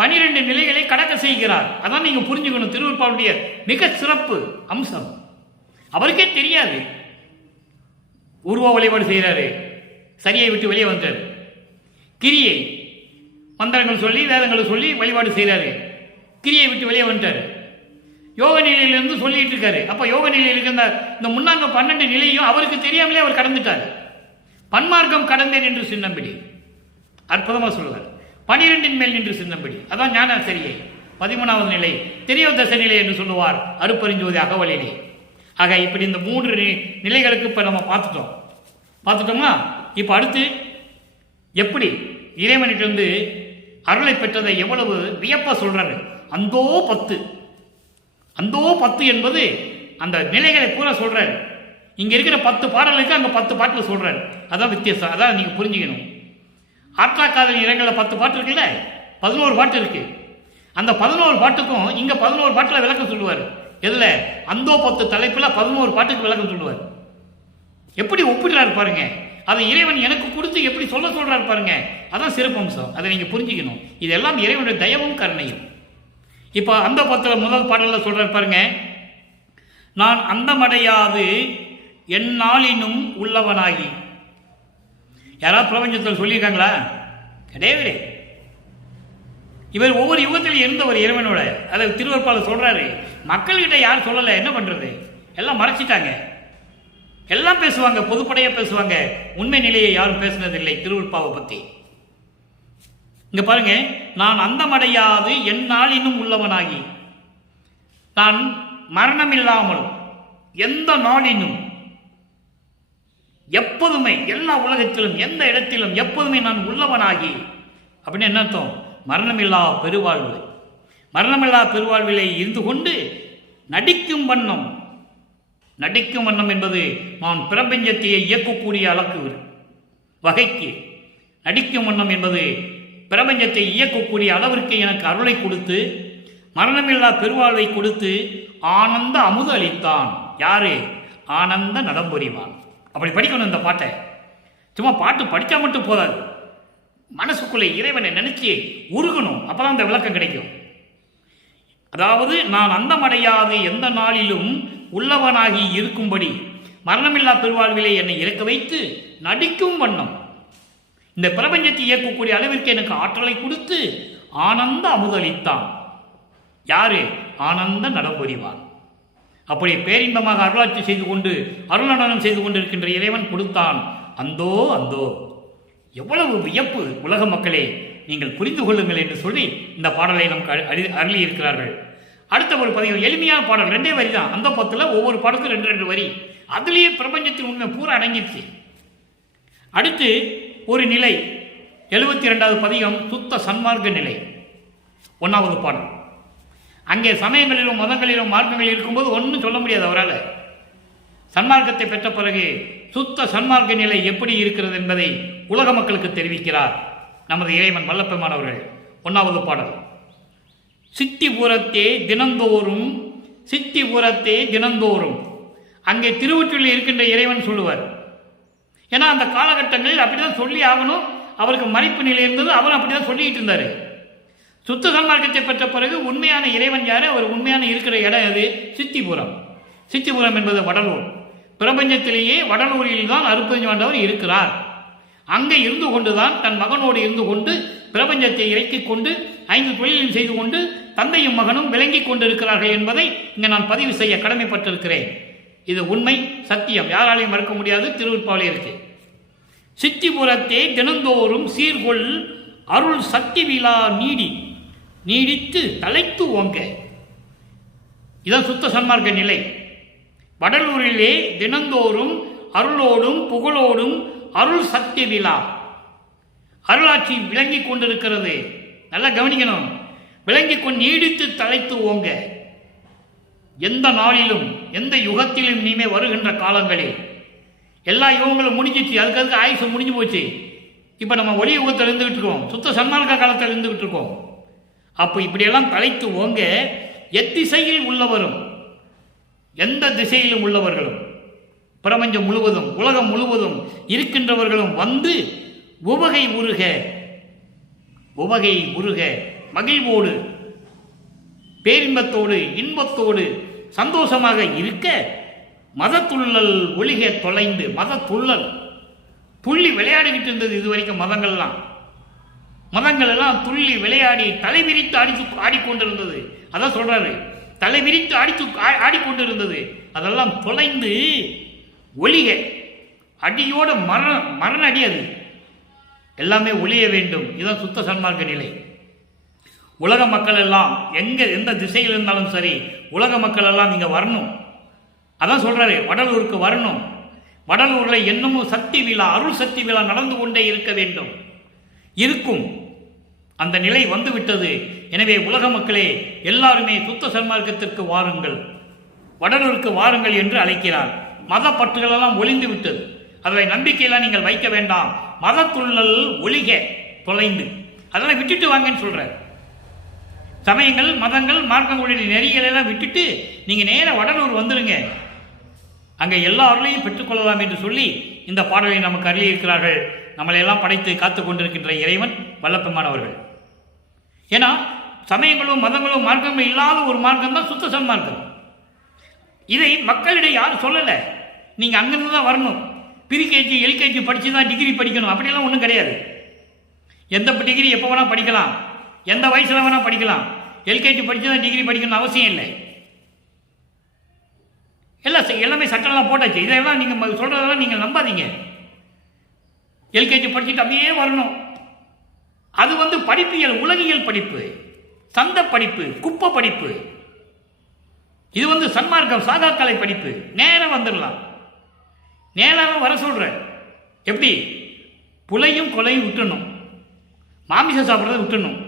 12 நிலைகளை கடக்க செய்கிறார். அதான் நீங்க புரிஞ்சுக்கணும். திருவருட்பாவுடைய மிக சிறப்பு அம்சம். அவருக்கே தெரியாது. உருவ வழிபாடு செய்கிறாரு, சரியை விட்டு வெளியே வந்தார். கிரியை மந்திரங்கள் சொல்லி வேதங்களை சொல்லி வழிபாடு செய்கிறாரு, கிரியை விட்டு வெளியே வந்துட்டார். யோக நிலையிலிருந்து சொல்லிட்டு இருக்காரு. அப்ப யோக நிலையில் இருக்கின்ற இந்த முன்னாங்க 12 நிலையும் அவருக்கு தெரியாமலே அவர் கடந்துட்டார். பன்மார்க்கம் கடந்தேன் என்று சின்னம்பிடி அற்புதமா சொல்லுவார். 12 மேல் நின்று சின்னம்பிடி, அதான் ஞான சரியை. 13வது நிலை தெரிய தசை நிலை என்று சொல்லுவார் அருப்பெருஞ்சோதி அகவலிலே. ஆக இப்படி இந்த 3 நிலைகளுக்கு இப்ப நம்ம பார்த்துட்டோமா? இப்ப அடுத்து எப்படி இறைவனிட்டிருந்து அருளை பெற்றதை எவ்வளவு வியப்பா சொல்றாரு. அந்தோ 10 என்பது அந்த நிலைகளை பூரா சொல்றாரு. இங்க இருக்கிற 10 பாடலுக்கு அங்க 10 பாட்டில் சொல்றாரு. அதான் வித்தியாசம். அதான் நீங்க புரிஞ்சுக்கணும். ஆற்றாக்காதல் இரங்கல 10 பாட்டு இருக்குல்ல, 11 பாட்டு இருக்கு. அந்த 11 பாட்டுக்கும் இங்க 11 பாட்டுல விளக்கம் சொல்லுவார். எதுல? அந்தோ 10 தலைப்புல 11 பாட்டுக்கு விளக்கம் சொல்லுவார். எப்படி ஒப்பிடுறாரு பாருங்க. அதை இறைவன் எனக்கு கொடுத்து எப்படி சொல்றாரு பாருங்க. அதான் சிறப்பம்சம். அதை நீங்க புரிஞ்சுக்கணும். இதெல்லாம் இறைவனுடைய தயவும் கருணையும். இப்ப அந்த 10 முதல் பாடல்ல சொல்றாரு பாருங்க. நான் அந்தமடையாது எந்நாளினும் உள்ளவனாகி. யாராவது பிரபஞ்சத்தில் சொல்லியிருக்காங்களா? கிடையவே. இவர் ஒவ்வொரு யுகத்திலும் இருந்தவர் இறைவனோட. அதை திருவருட்பாவில் சொல்றாரு. மக்கள்கிட்ட யாரும் சொல்லலை, என்ன பண்றது? எல்லாம் மறைச்சிட்டாங்க. எல்லாம் பேசுவாங்க, பொதுப்படையா பேசுவாங்க. உண்மை நிலையை யாரும் பேசினதில்லை திருவருட்பாவை பத்தி. இங்க பாருங்க. நான் அந்தமடையாது எந்நாளினும் உள்ளவனாகி. நான் மரணம் இல்லாமல் எந்த நாளினும் எப்போதுமே, எல்லா உலகத்திலும் எந்த இடத்திலும் எப்போதுமே நான் உள்ளவனாகி. அப்படின்னு என்ன அர்த்தம்? மரணமில்லா பெருவாழ்வு. மரணமில்லா பெருவாழ்விலை இருந்து கொண்டு நடிக்கும் வண்ணம். நடிக்கும் வண்ணம் என்பது நான் பிரபஞ்சத்தையே இயக்கக்கூடிய அளக்கு வகைக்கு. நடிக்கும் வண்ணம் என்பது பிரபஞ்சத்தை இயக்கக்கூடிய அளவிற்கு எனக்கு அருளை கொடுத்து மரணமில்லா பெருவாழ்வை கொடுத்து ஆனந்த அமுது அளித்தான். யாரு? ஆனந்த நடம்புரிவான். அப்படி படிக்கணும் இந்த பாட்டை. சும்மா பாட்டு படித்தா மட்டும் போதாது, மனசுக்குள்ளே இறைவனை நினைச்சு உருகணும். அப்பதான் அந்த விளக்கம் கிடைக்கும். அதாவது நான் அந்தமடையாது எந்த நாளிலும் உள்ளவனாகி இருக்கும்படி மரணமில்லா பெருவாழ்விலே என்னை இறக்க வைத்து நடிக்கும் வண்ணம் இந்த பிரபஞ்சத்தை இயக்கக்கூடிய அளவிற்கு எனக்கு ஆற்றலை கொடுத்து ஆனந்த அமுதளித்தான். யாரு? ஆனந்த நடம்புரிவான். அப்படி பேரின்பமாக அருளாட்சி செய்து கொண்டு அருளடனம் செய்து கொண்டிருக்கின்ற இறைவன் கொடுத்தான். அந்தோ அந்தோ, எவ்வளவு வியப்பு! உலக மக்களே, நீங்கள் புரிந்து கொள்ளுங்கள் என்று சொல்லி இந்த பாடலை நமக்கு அருளி இருக்கிறார்கள். அடுத்த ஒரு பதிவு எளிமையான பாடல், 2 வரி தான். அந்த பத்தில் ஒவ்வொரு பாடத்துக்கும் 2 வரி. அதுலேயே பிரபஞ்சத்தின் உண்மை பூரா அடங்கிடுச்சு. அடுத்து ஒரு நிலை, 72வது பதிகம், சுத்த சன்மார்க்க நிலை, 1வது பாடல். அங்கே சமயங்களிலும் மதங்களிலும் மார்க்கங்கள் இருக்கும்போது ஒன்றும் சொல்ல முடியாது அவரால். சன்மார்க்கத்தை பெற்ற பிறகு சுத்த சன்மார்க்க நிலை எப்படி இருக்கிறது என்பதை உலக மக்களுக்கு தெரிவிக்கிறார் நமது இறைவன் வல்லப்பெருமானவர்கள். 1வது பாடல். சித்திபுரத்தே தினந்தோறும், சித்திபுரத்தே தினந்தோறும். அங்கே திருவொற்றில் இருக்கின்ற இறைவன் சொல்லுவார். ஏன்னா அந்த காலகட்டங்களில் அப்படிதான் சொல்லி ஆகணும். அவருக்கு மறைப்பு நிலை இருந்தது, அவரும் அப்படிதான் சொல்லிட்டு இருந்தார். சுத்த சன்மார்க்கத்தை பெற்ற பிறகு உண்மையான இறைவன் யாரு? அவர் உண்மையான இருக்கிற இடம் எது? சித்திபுரம். சித்திபுரம் என்பது வடலூர். பிரபஞ்சத்திலேயே வடலூரில் தான் அருட்பெருஞ்சாண்டவர் இருக்கிறார். அங்கே இருந்து கொண்டுதான் தன் மகனோடு இருந்து கொண்டு பிரபஞ்சத்தை இறக்கிக் கொண்டு 5 தொழிலும் செய்து கொண்டு தந்தையும் மகனும் விளங்கி கொண்டிருக்கிறார்கள் என்பதை இங்கே நான் பதிவு செய்ய கடமைப்பட்டிருக்கிறேன். இது உண்மை, சத்தியம், யாராலையும் மறுக்க முடியாது. திருவருட்பாவிலே இருக்கு. சித்திபுரத்தே தினந்தோறும் சீர்கொள் அருள் சக்தி விழா நீடித்து தலைத்து ஓங்க. இதான் சுத்த சன்மார்க்க நிலை. வடலூரிலே தினந்தோறும் அருளோடும் புகழோடும் அருள் சக்தி விழா, அருளாட்சி விளங்கி கொண்டிருக்கிறது. நல்லா கவனிக்கணும். விளங்கி கொண்டு நீடித்து தலைத்து ஓங்க. எந்த நாளிலும் எந்த யுகத்திலும் இனிமே வருகின்ற காலங்களில் எல்லா யுகங்களும் முடிஞ்சிச்சு. அதுக்கு ஆயுசு முடிஞ்சு போச்சு. இப்போ நம்ம ஒளி யுகத்தில் இருந்துகிட்டு இருக்கோம், சுத்த சன்மார்க்க காலத்தில் இருந்துகிட்டு இருக்கோம். அப்போ இப்படியெல்லாம் தலைத்து ஓங்க எத்திசையில் உள்ளவரும், எந்த திசையிலும் உள்ளவர்களும், பிரபஞ்சம் முழுவதும் உலகம் முழுவதும் இருக்கின்றவர்களும் வந்து உவகை உருக, உவகை உருக, மகிழ்வோடு பேரின்பத்தோடு இன்பத்தோடு சந்தோஷமாக இருக்க மதத்துள்ளல் ஒளிக தொலைந்து. மதத்துள்ளல் துள்ளி விளையாடிக்கிட்டு இருந்தது இது வரைக்கும். மதங்கள் எல்லாம் துள்ளி விளையாடி தலை விரித்து ஆடிக்கொண்டிருந்தது. அதான் சொல்றாரு, தலை விரித்து ஆடிக்கொண்டிருந்தது. அதெல்லாம் தொலைந்து ஒளிக, அடியோட மரண அடி, அது எல்லாமே ஒளிய வேண்டும். இதுதான் சுத்த சன்மார்க்க நிலை. உலக மக்கள் எல்லாம் எந்த திசையில் இருந்தாலும் சரி, உலக மக்கள் எல்லாம் இங்க வரணும். அதான் சொல்றாரு, வடலூருக்கு வரணும். வடலூரில் என்னமும் சக்தி விழா, அருள் சக்தி விழா நடந்து கொண்டே இருக்க வேண்டும். இருக்கும். அந்த நிலை வந்துவிட்டது. எனவே உலக மக்களே எல்லாருமே சுத்த சன்மார்க்கத்திற்கு வாருங்கள், வடலூருக்கு வாருங்கள் என்று அழைக்கிறார். மத பற்றுகளெல்லாம் ஒளிந்து விட்டது. அதில் நம்பிக்கையெல்லாம் நீங்கள் வைக்க வேண்டாம். மதத்துள்ளல் ஒளிக தொலைந்து, அதெல்லாம் விட்டுட்டு வாங்கன்னு சொல்றார். சமயங்கள் மதங்கள் மார்க்கங்களுடைய நெறிகளெல்லாம் விட்டுட்டு நீங்க நேர வடலூர் வந்துருங்க, அங்கே எல்லா அருளையும் பெற்றுக்கொள்ளலாம் என்று சொல்லி இந்த பாடலை நமக்கு அருளி இருக்கிறார்கள். நம்மளையெல்லாம் படைத்து காத்து கொண்டிருக்கின்ற இறைவன் வல்லப்பெருமானவர்கள். ஏன்னா சமயங்களும் மதங்களும் மார்க்கங்களும் இல்லாத ஒரு மார்க்கம் தான் சுத்த சன்மார்க்கம். இதை மக்களிடையே யாரும் சொல்லலை. நீங்கள் அங்கிருந்து தான் வரணும். ப்ரீகேஜி எல்கேஜி படித்து தான் டிகிரி படிக்கணும் அப்படியெல்லாம் ஒன்றும் கிடையாது. எந்த டிகிரி எப்போ வேணால் படிக்கலாம், எந்த வயசில் வேணால் படிக்கலாம். எல்கேஜி படித்து தான் டிகிரி படிக்கணும்னு அவசியம் இல்லை. எல்லாமே சட்டம்லாம் போட்டாச்சு. இதெல்லாம் நீங்கள் சொல்கிறதெல்லாம் நீங்கள் நம்பாதீங்க. எல்கேஜி படிச்சுட்டு அப்படியே வரணும். அது படிப்பியல், உலகியல் படிப்பு, சந்த படிப்பு, குப்பை படிப்பு. இது சன்மார்க்கம், சாதா கலை படிப்பு. நேரம் வந்துடலாம். நேரம் வர சொல்ற. எப்படி? புலையும் கொலையும் விட்டுணும், மாமிசம் சாப்பிட்றத விட்டுணும்,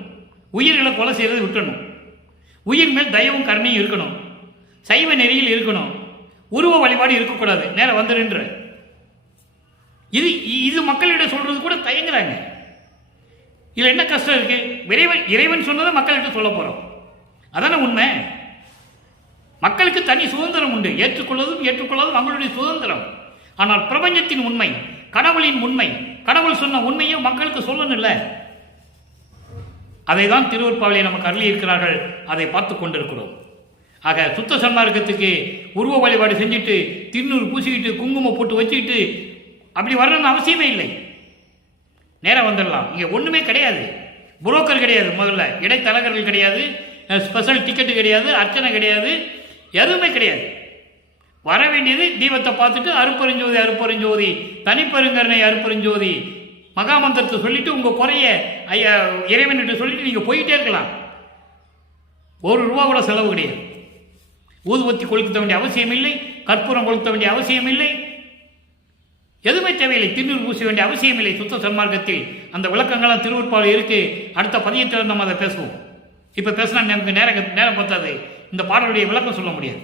உயிர்களை கொலை செய்யறது விட்டுணும். உயிர் மேல் தயவும் கருணையும் இருக்கணும். சைவ நெறியில் இருக்கணும். உருவ வழிபாடு இருக்கக்கூடாது. நேரம் வந்துடுன்ற இது இது மக்களிடம் சொல்றது கூட தயங்குறாங்க. இதில் என்ன கஷ்டம் இருக்கு? இறைவன் சொன்னதை மக்கள்கிட்ட சொல்ல போறோம். அதான உண்மை. மக்களுக்கு தனி சுதந்திரம் உண்டு. ஏற்றுக்கொள்வதும் அவங்களுடைய சுதந்திரம். ஆனால் பிரபஞ்சத்தின் உண்மை, கடவுளின் உண்மை, கடவுள் சொன்ன உண்மையை மக்களுக்கு சொல்லணும் இல்லை. அதை தான் திருவருட்பாவிலே நமக்கு அருளி இருக்கிறார்கள். அதை பார்த்து கொண்டிருக்கிறோம். ஆக சுத்த சன்மார்க்கத்துக்கு உருவ வழிபாடு செஞ்சுட்டு திருநூறு பூசிக்கிட்டு குங்குமம் போட்டு வச்சுக்கிட்டு அப்படி வரணும்னு அவசியமே இல்லை. நேரம் வந்துடலாம். இங்கே ஒன்றுமே கிடையாது. புரோக்கர் கிடையாது. முதல்ல இடைத்தரகர்கள் கிடையாது. ஸ்பெஷல் டிக்கெட்டு கிடையாது. அர்ச்சனை கிடையாது. எதுவுமே கிடையாது. வர வேண்டியது தீபத்தை பார்த்துட்டு அருப்பெருஞ்சோதி தனிப்பெருங்கருணை அருப்பெருஞ்சோதி மகாமந்திரத்தை சொல்லிட்டு உங்கள் குறைய இறைவன்கிட்ட சொல்லிட்டு நீங்கள் போயிட்டே இருக்கலாம். ₹1 கூட செலவு கிடையாது. ஊதுபத்தி கொளுத்த வேண்டிய அவசியம் இல்லை. கற்பூரம் கொளுத்த வேண்டிய அவசியம் இல்லை. எதுவுமே தேவையில்லை. திருநூறு பூச வேண்டிய அவசியம் இல்லை. சுத்த சன்மார்க்கத்தில் அந்த விளக்கங்கள்லாம் திருவருட்பாவில் இருக்கு. அடுத்த பதியத்தில் நம்ம அதை பேசுவோம். இப்போ பேசினா நமக்கு நேரம் பார்த்தாது. இந்த பாடலுடைய விளக்கம் சொல்ல முடியாது.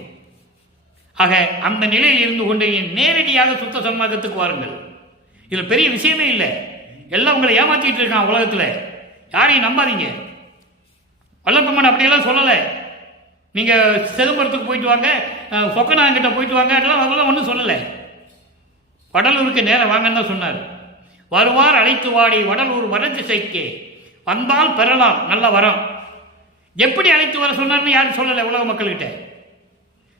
ஆக அந்த நிலையில் இருந்து கொண்டு நேரடியாக சுத்த சன்மார்க்கத்துக்கு வாருங்கள். இதில் பெரிய விஷயமே இல்லை. எல்லாம் உங்களை ஏமாற்றிட்டு இருக்கான் உலகத்தில். யாரையும் நம்பாதீங்க. வல்லப்பம்மன் அப்படியெல்லாம் சொல்லலை. நீங்கள் சிதம்பரத்துக்கு போயிட்டு வாங்க, சொக்கநாயங்கிட்ட போயிட்டு வாங்க, அதெல்லாம் ஒன்றும் சொல்லலை. வடலூருக்கு நேரம் வாங்கன்னு தான் சொன்னார். வருவார் அழைத்து வாடி வடலூர் வரதிசைக்கு வந்தால் பெறலாம் நல்ல வரம். எப்படி அழைத்து வர சொன்னார்னு யாரும் சொல்லலை. உலக மக்கள்கிட்ட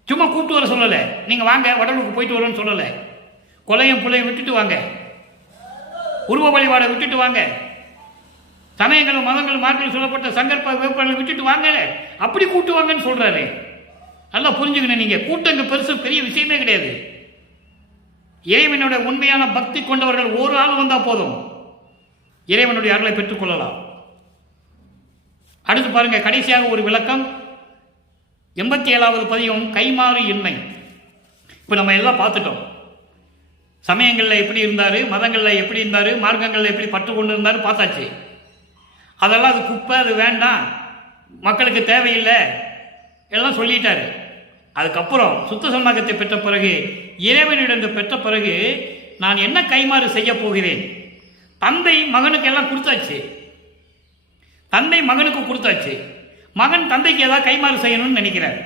சும்மா கூப்பிட்டு வர சொல்லலை. நீங்கள் வாங்க வடலூருக்கு போயிட்டு வரோன்னு சொல்லலை. கொலையும் புள்ளையும் விட்டுட்டு வாங்க. உருவ வழிபாடை விட்டுட்டு வாங்க. சமயங்களும் மதங்களும் மார்க்கில் சொல்லப்பட்ட சங்கற்ப வேப்பாளை விட்டுட்டு வாங்க. அப்படி கூட்டு வாங்கன்னு சொல்றாரு. நல்லா புரிஞ்சுக்கணும். நீங்கள் கூட்டங்க பெரிய விஷயமே கிடையாது. இறைவனோட உண்மையான பக்தி கொண்டவர்கள் ஒரு ஆள் வந்தா போதும். இறைவனுடைய அருளை பெற்றுக் கொள்ளலாம். அடுத்து பாருங்க, கடைசியாக ஒரு விளக்கம். 87வது பதியம் கைமாறு இன்மை. இப்போ நம்ம எல்லாம் பார்த்துட்டோம். சமயங்களில் எப்படி இருந்தார், மதங்களில் எப்படி இருந்தார், மார்க்கங்களில் எப்படி பற்று கொண்டு இருந்தார் பார்த்தாச்சு. அதெல்லாம் அது குப்பை, அது வேண்டாம், மக்களுக்கு தேவையில்லை எல்லாம் சொல்லிட்டாரு. அதுக்கப்புறம் சுத்த சன்மார்க்கத்தை பெற்ற பிறகு, இறைவனிடம் பெற்ற பிறகு நான் என்ன கைமாறு செய்ய போகிறேன்? தந்தை மகனுக்கு எல்லாம் கொடுத்தாச்சு. தந்தை மகனுக்கு கொடுத்தாச்சு. மகன் தந்தைக்கு ஏதாவது கைமாறு செய்யணும்னு நினைக்கிறார்.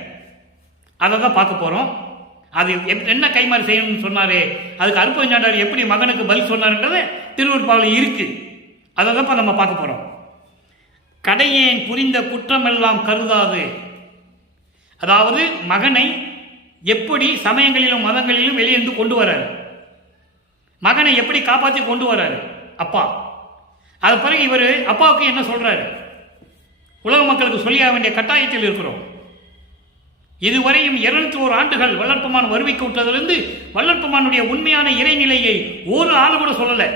அதை தான் பார்க்க போகிறோம். அது என்ன கைமாறு செய்யணும்னு சொன்னாரே, அதுக்கு அருப்பஞ்சாண்டார் எப்படி மகனுக்கு பதில் சொன்னார்ன்றது திருவருட்பாவில் இருக்கு. அதை தான் இப்போ நம்ம பார்க்க போகிறோம். கடையேன் புரிந்த குற்றமெல்லாம் கருதாது. அதாவது மகனை எப்படி சமயங்களிலும் மதங்களிலும் வெளியிருந்து கொண்டு வர்றாரு, மகனை எப்படி காப்பாற்றி கொண்டு வர்றாரு அப்பா. அது பிறகு இவர் அப்பாவுக்கு என்ன சொல்றாரு? உலக மக்களுக்கு சொல்லியாக வேண்டிய கட்டாயத்தில் இருக்கிறோம். இதுவரையும் 201 ஆண்டுகள் வல்லற்பமான் வருவிக்க விட்டதிலிருந்து வல்லற்பமானுடைய உண்மையான இறைநிலையை ஒரு ஆள் கூட சொல்லலை.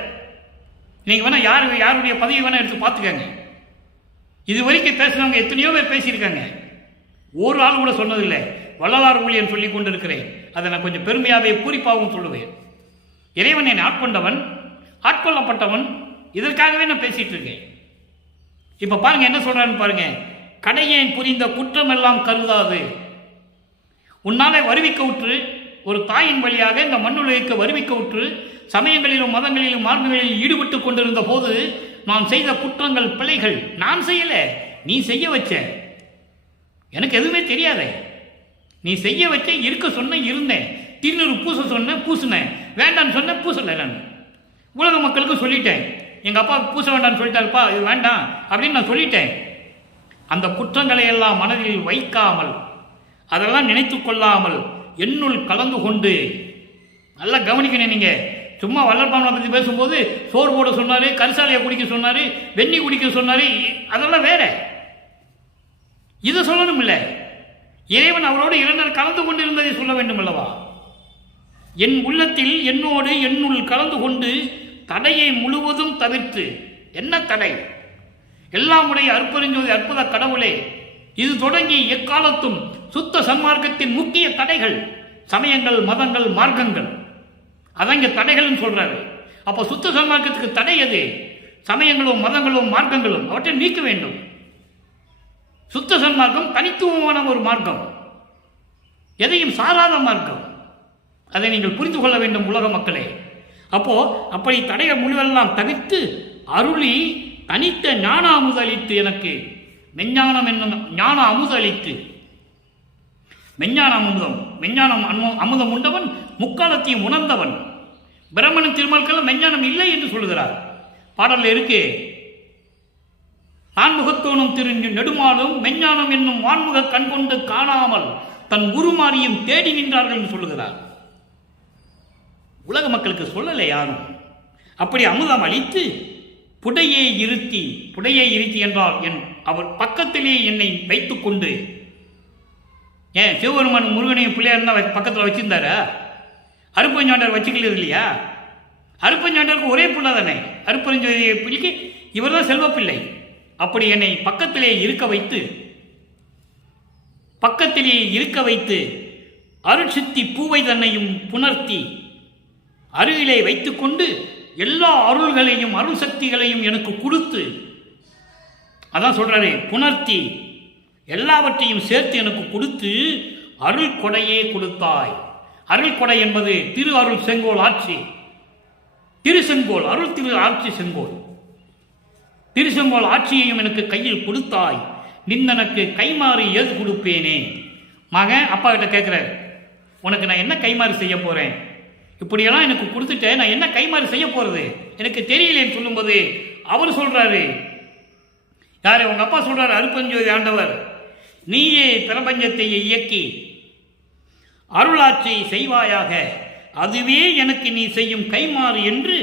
நீங்க வேணா யாருடைய பதவி வேணா எடுத்து பார்த்துக்கங்க. இது வரைக்கும் பேசினவங்க எத்தனையோ பேர் பேசியிருக்காங்க. ஒரு ஆள் கூட சொன்னதில்லை. வள்ளலார் ஊழியன் சொல்லி கொண்டிருக்கிறேன். அதை நான் கொஞ்சம் பெருமையாகவே பூரிப்பாகவும் சொல்லுவேன். இறைவன் என்னை ஆட்கொண்டவன், ஆட்கொள்ளப்பட்டவன், இதற்காகவே நான் பேசிட்டு இருக்கேன். இப்ப பாருங்க என்ன சொல்றான்னு பாருங்க. கடையேன் புரிந்த குற்றம் எல்லாம் கருதாது. உன்னாலே வருவிக்க உற்று, ஒரு தாயின் வழியாக இந்த மண்ணுலகிற்கு வருவிக்க உற்று சமயங்களிலும் மதங்களிலும் மார்க்கங்களிலும் ஈடுபட்டு கொண்டிருந்த போது நான் செய்த குற்றங்கள் பிழைகள் நான் செய்யல, நீ செய்ய வச்ச. எனக்கு எதுவுமே தெரியாதே. நீ செய்ய வச்ச, இருக்க சொன்ன இருந்தேன், திருநூறு பூச சொன்ன பூசினேன், வேண்டான்னு சொன்ன பூசலை. நான் உலக மக்களுக்கு சொல்லிட்டேன். எங்கள் அப்பா பூச வேண்டாம்னு சொல்லிட்டாருப்பா, இது வேண்டாம் அப்படின்னு நான் சொல்லிட்டேன். அந்த குற்றங்களை எல்லாம் மனதில் வைக்காமல், அதெல்லாம் நினைத்து கொள்ளாமல் என்னுள் கலந்து கொண்டு, நல்லா கவனிக்கணும். நீங்கள் சும்மா வல்லற்பாமனை பற்றி பேசும்போது சோறு போட சொன்னார், கரிசாலையை குடிக்க சொன்னார், வெந்நி குடிக்க சொன்னார், அதெல்லாம் வேற. இதை சொல்லணும் இல்லை. இறைவன் அவரோடு இரண்டர் கலந்து கொண்டு இருந்ததை சொல்ல வேண்டும் அல்லவா? என் உள்ளத்தில் என்னோடு என்னுள் கலந்து கொண்டு தடையை முழுவதும் தவிர்த்து. என்ன தடை? எல்லாம் உடைய அற்புதஞ்சோதி அற்புத கடவுளே, இது தொடங்கி எக்காலத்தும் சுத்த சன்மார்க்கத்தின் முக்கிய தடைகள் சமயங்கள், மதங்கள், மார்க்கங்கள். அதான் இங்க தடைகள்னு சொல்றாரு. அப்ப சுத்த சன்மார்க்கத்துக்கு தடை எது? சமயங்களும் மதங்களும் மார்க்கங்களும். அவற்றை நீக்க வேண்டும். சுத்த சன்மார்க்கம் தனித்துவமான ஒரு மார்க்கம், எதையும் சாராத மார்க்கம். அதை நீங்கள் புரிந்து கொள்ள வேண்டும் உலக மக்களே. அப்படி தடைய முடிவெல்லாம் தவிர்த்து அருளி தனித்த ஞான அமுது அளித்து, எனக்கு மெஞ்ஞானம் என்னும் ஞான அமுது அளித்து, மெஞ்ஞானம் அமுதம் உண்டவன், முக்காலத்தையும் உணர்ந்தவன். பிரம்மனின் திருமல்கள் மெஞ்ஞானம் இல்லை என்று சொல்லுகிறார். பாடல்ல இருக்கு, நான்முகத்தோனும் திரு நெடுமாலும் மெஞ்ஞானம் என்னும் வான்முக கண் கொண்டு காணாமல் தன் குருமாரியும் தேடி நின்றார்கள் என்று சொல்லுகிறார். உலக மக்களுக்கு சொல்லலை யாரும். அப்படி அமுதம் அளித்து புடையே இருத்தி என்றால் அவர் பக்கத்திலே என்னை வைத்துக் கொண்டு, ஏன் சிவபெருமான் முருகனையும் பிள்ளையார் தான் பக்கத்தில் வச்சிருந்தாரா? அருப்பஞ்சாண்டர் வச்சுக்கிறது இல்லையா? அருப்பஞ்சாண்டருக்கு ஒரே பிள்ளை தானே, அருப்பஞ்சோதியை பிள்ளைக்கு இவர் தான் செல்வ பிள்ளை. அப்படி என்னை பக்கத்திலே இருக்க வைத்து அருட்சித்தி பூவை தன்னையும் புணர்த்தி அருகிலே வைத்துக்கொண்டு எல்லா அருள்களையும் அருள் சக்திகளையும் எனக்கு கொடுத்து, அதான் சொல்றாரு, புணர்த்தி எல்லாவற்றையும் சேர்த்து எனக்கு கொடுத்து அருள் கொடையே கொடுத்தாய். அருள் கொடை என்பது திரு அருள் செங்கோல் ஆட்சி, திருசெங்கோல் அருள் திரு ஆட்சி செங்கோல், திருசெங்கோல் ஆட்சியையும் எனக்கு கையில் கொடுத்தாய். நின்னனுக்கு கைமாறு ஏது கொடுப்பேனே. மகன் அப்பா கிட்ட கேட்கிறார், உனக்கு நான் என்ன கைமாறு செய்ய போறேன்? இப்படியெல்லாம் எனக்கு கொடுத்துட்டேன், நான் என்ன கைமாறு செய்ய போறது எனக்கு தெரியலேன்னு சொல்லும்போது அவர் சொல்றாரு, யாரு? உங்க அப்பா சொல்றாரு, அருப்பஞ்சோதி ஆண்டவர், நீயே பிரபஞ்சத்தை இயக்கி அருளாட்சி செய்வாயாக, அதுவே எனக்கு நீ செய்யும் கைமாறு என்று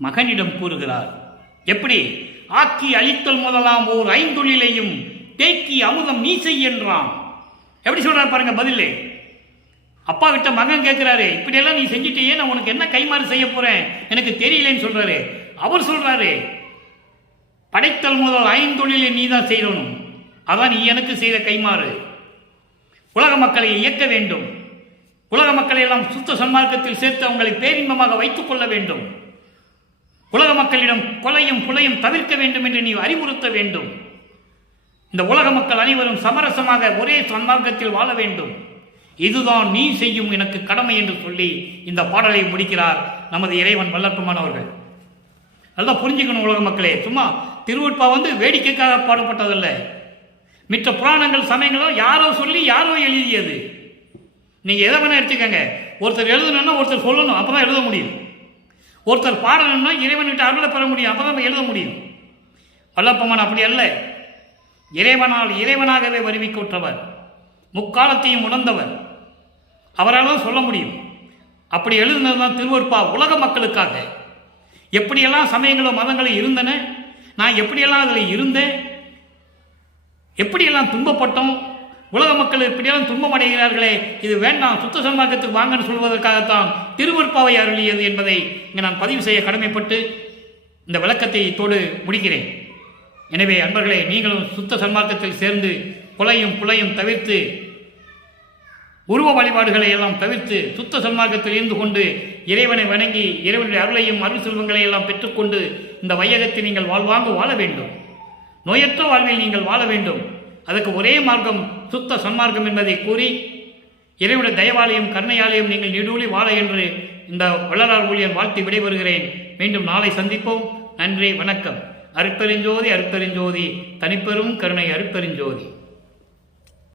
மகனிடம் கூறுகிறார். எப்படி? ஆக்கி அழித்தல் முதலாம் ஓர் ஐந்தொழிலையும் தேக்கி அமுதம் நீ செய்யன்றான். எப்படி சொல்றாரு பாருங்க பதிலே. அப்பா கிட்ட மகன் கேட்கிறாரு, இப்படியெல்லாம் நீ செஞ்சுட்டே, நான் உனக்கு என்ன கைமாறு செய்ய போறேன் எனக்கு தெரியலன்னு சொல்றாரு. அவர் சொல்றாரு, படைத்தல் முதல் ஐந்தொழிலை நீ தான் செய்யணும், அதான் நீ எனக்கு செய்த கைமாறு. உலக மக்களை இயக்க வேண்டும், உலக மக்களை எல்லாம் சுத்த சன்மார்க்கத்தில் சேர்த்து அவங்களை பேரின்பமாக வைத்துக் கொள்ள வேண்டும். உலக மக்களிடம் கொலையும் புலையும் தவிர்க்க வேண்டும் என்று நீ அறிவுறுத்த வேண்டும். இந்த உலக மக்கள் அனைவரும் சமரசமாக ஒரே சன்மார்க்கத்தில் வாழ வேண்டும். இதுதான் நீ செய்யும் எனக்கு கடமை என்று சொல்லி இந்த பாடலை முடிக்கிறார் நமது இறைவன் வல்லற்பமானவர்கள். நல்லா புரிஞ்சுக்கணும் உலக மக்களே. சும்மா திருவட்பா வேடிக்கைக்காக பாடப்பட்டதல்ல. மிச்ச புராணங்கள் சமயங்களும் யாரோ சொல்லி யாரோ எழுதியது. நீங்க எதை வேணா எடுத்துக்கங்க. ஒருத்தர் எழுதணும்னா ஒருத்தர் சொல்லணும், அப்பதான் எழுத முடியும். ஒருத்தர் பாடணும்னா இறைவன்கிட்ட அருளை பெற முடியும், அப்பதான் எழுத முடியும். வல்லப்பமான் அப்படி அல்ல. இறைவனால் இறைவனாகவே வருவிக்கொற்றவர், முக்காலத்தையும் உணர்ந்தவர், அவரால் சொல்ல முடியும். அப்படி எழுதுனதுதான் திருவருட்பா உலக மக்களுக்காக. எப்படியெல்லாம் சமயங்களும் மதங்களும் இருந்தன, நான் எப்படியெல்லாம் அதில் இருந்தேன், எப்படியெல்லாம் துன்பப்பட்டோம், உலக மக்கள் இப்படியெல்லாம் துன்பம் அடைகிறார்களே, இது வேண்டாம், சுத்த சன்மார்க்கத்துக்கு வாங்கன்னு சொல்வதற்காகத்தான் திருவருட்பாவை அருளியது என்பதை இங்கே நான் பதிவு செய்ய கடமைப்பட்டு இந்த விளக்கத்தை தோடு முடிக்கிறேன். எனவே அன்பர்களே, நீங்களும் சுத்த சன்மார்க்கத்தில் சேர்ந்து கொலையும் புலையும் தவிர்த்து, உருவ வழிபாடுகளை எல்லாம் தவிர்த்து சுத்த சன்மார்க்கத்தில் இருந்து கொண்டு இறைவனை வணங்கி இறைவனுடைய அருளையும் அருள் செல்வங்களை எல்லாம் பெற்றுக்கொண்டு இந்த வையகத்தில் நீங்கள் வாழ்வாங்கு வாழ வேண்டும். நோயற்ற வாழ்வில் நீங்கள் வாழ வேண்டும். அதற்கு ஒரே மார்க்கம் சுத்த சன்மார்க்கம் என்பதை கூறி, இறைவனுடைய தயவாலயம் கருணையாலயம் நீங்கள் நீடூழி வாழ என்று இந்த வள்ளலார் ஊழியன் வாழ்த்தி விடைபெறுகிறேன். மீண்டும் நாளை சந்திப்போம். நன்றி, வணக்கம். அருட்பெருஞ்சோதி, அருட்பெருஞ்சோதி, தனிப்பெரும் கருணை அருட்பெருஞ்சோதி.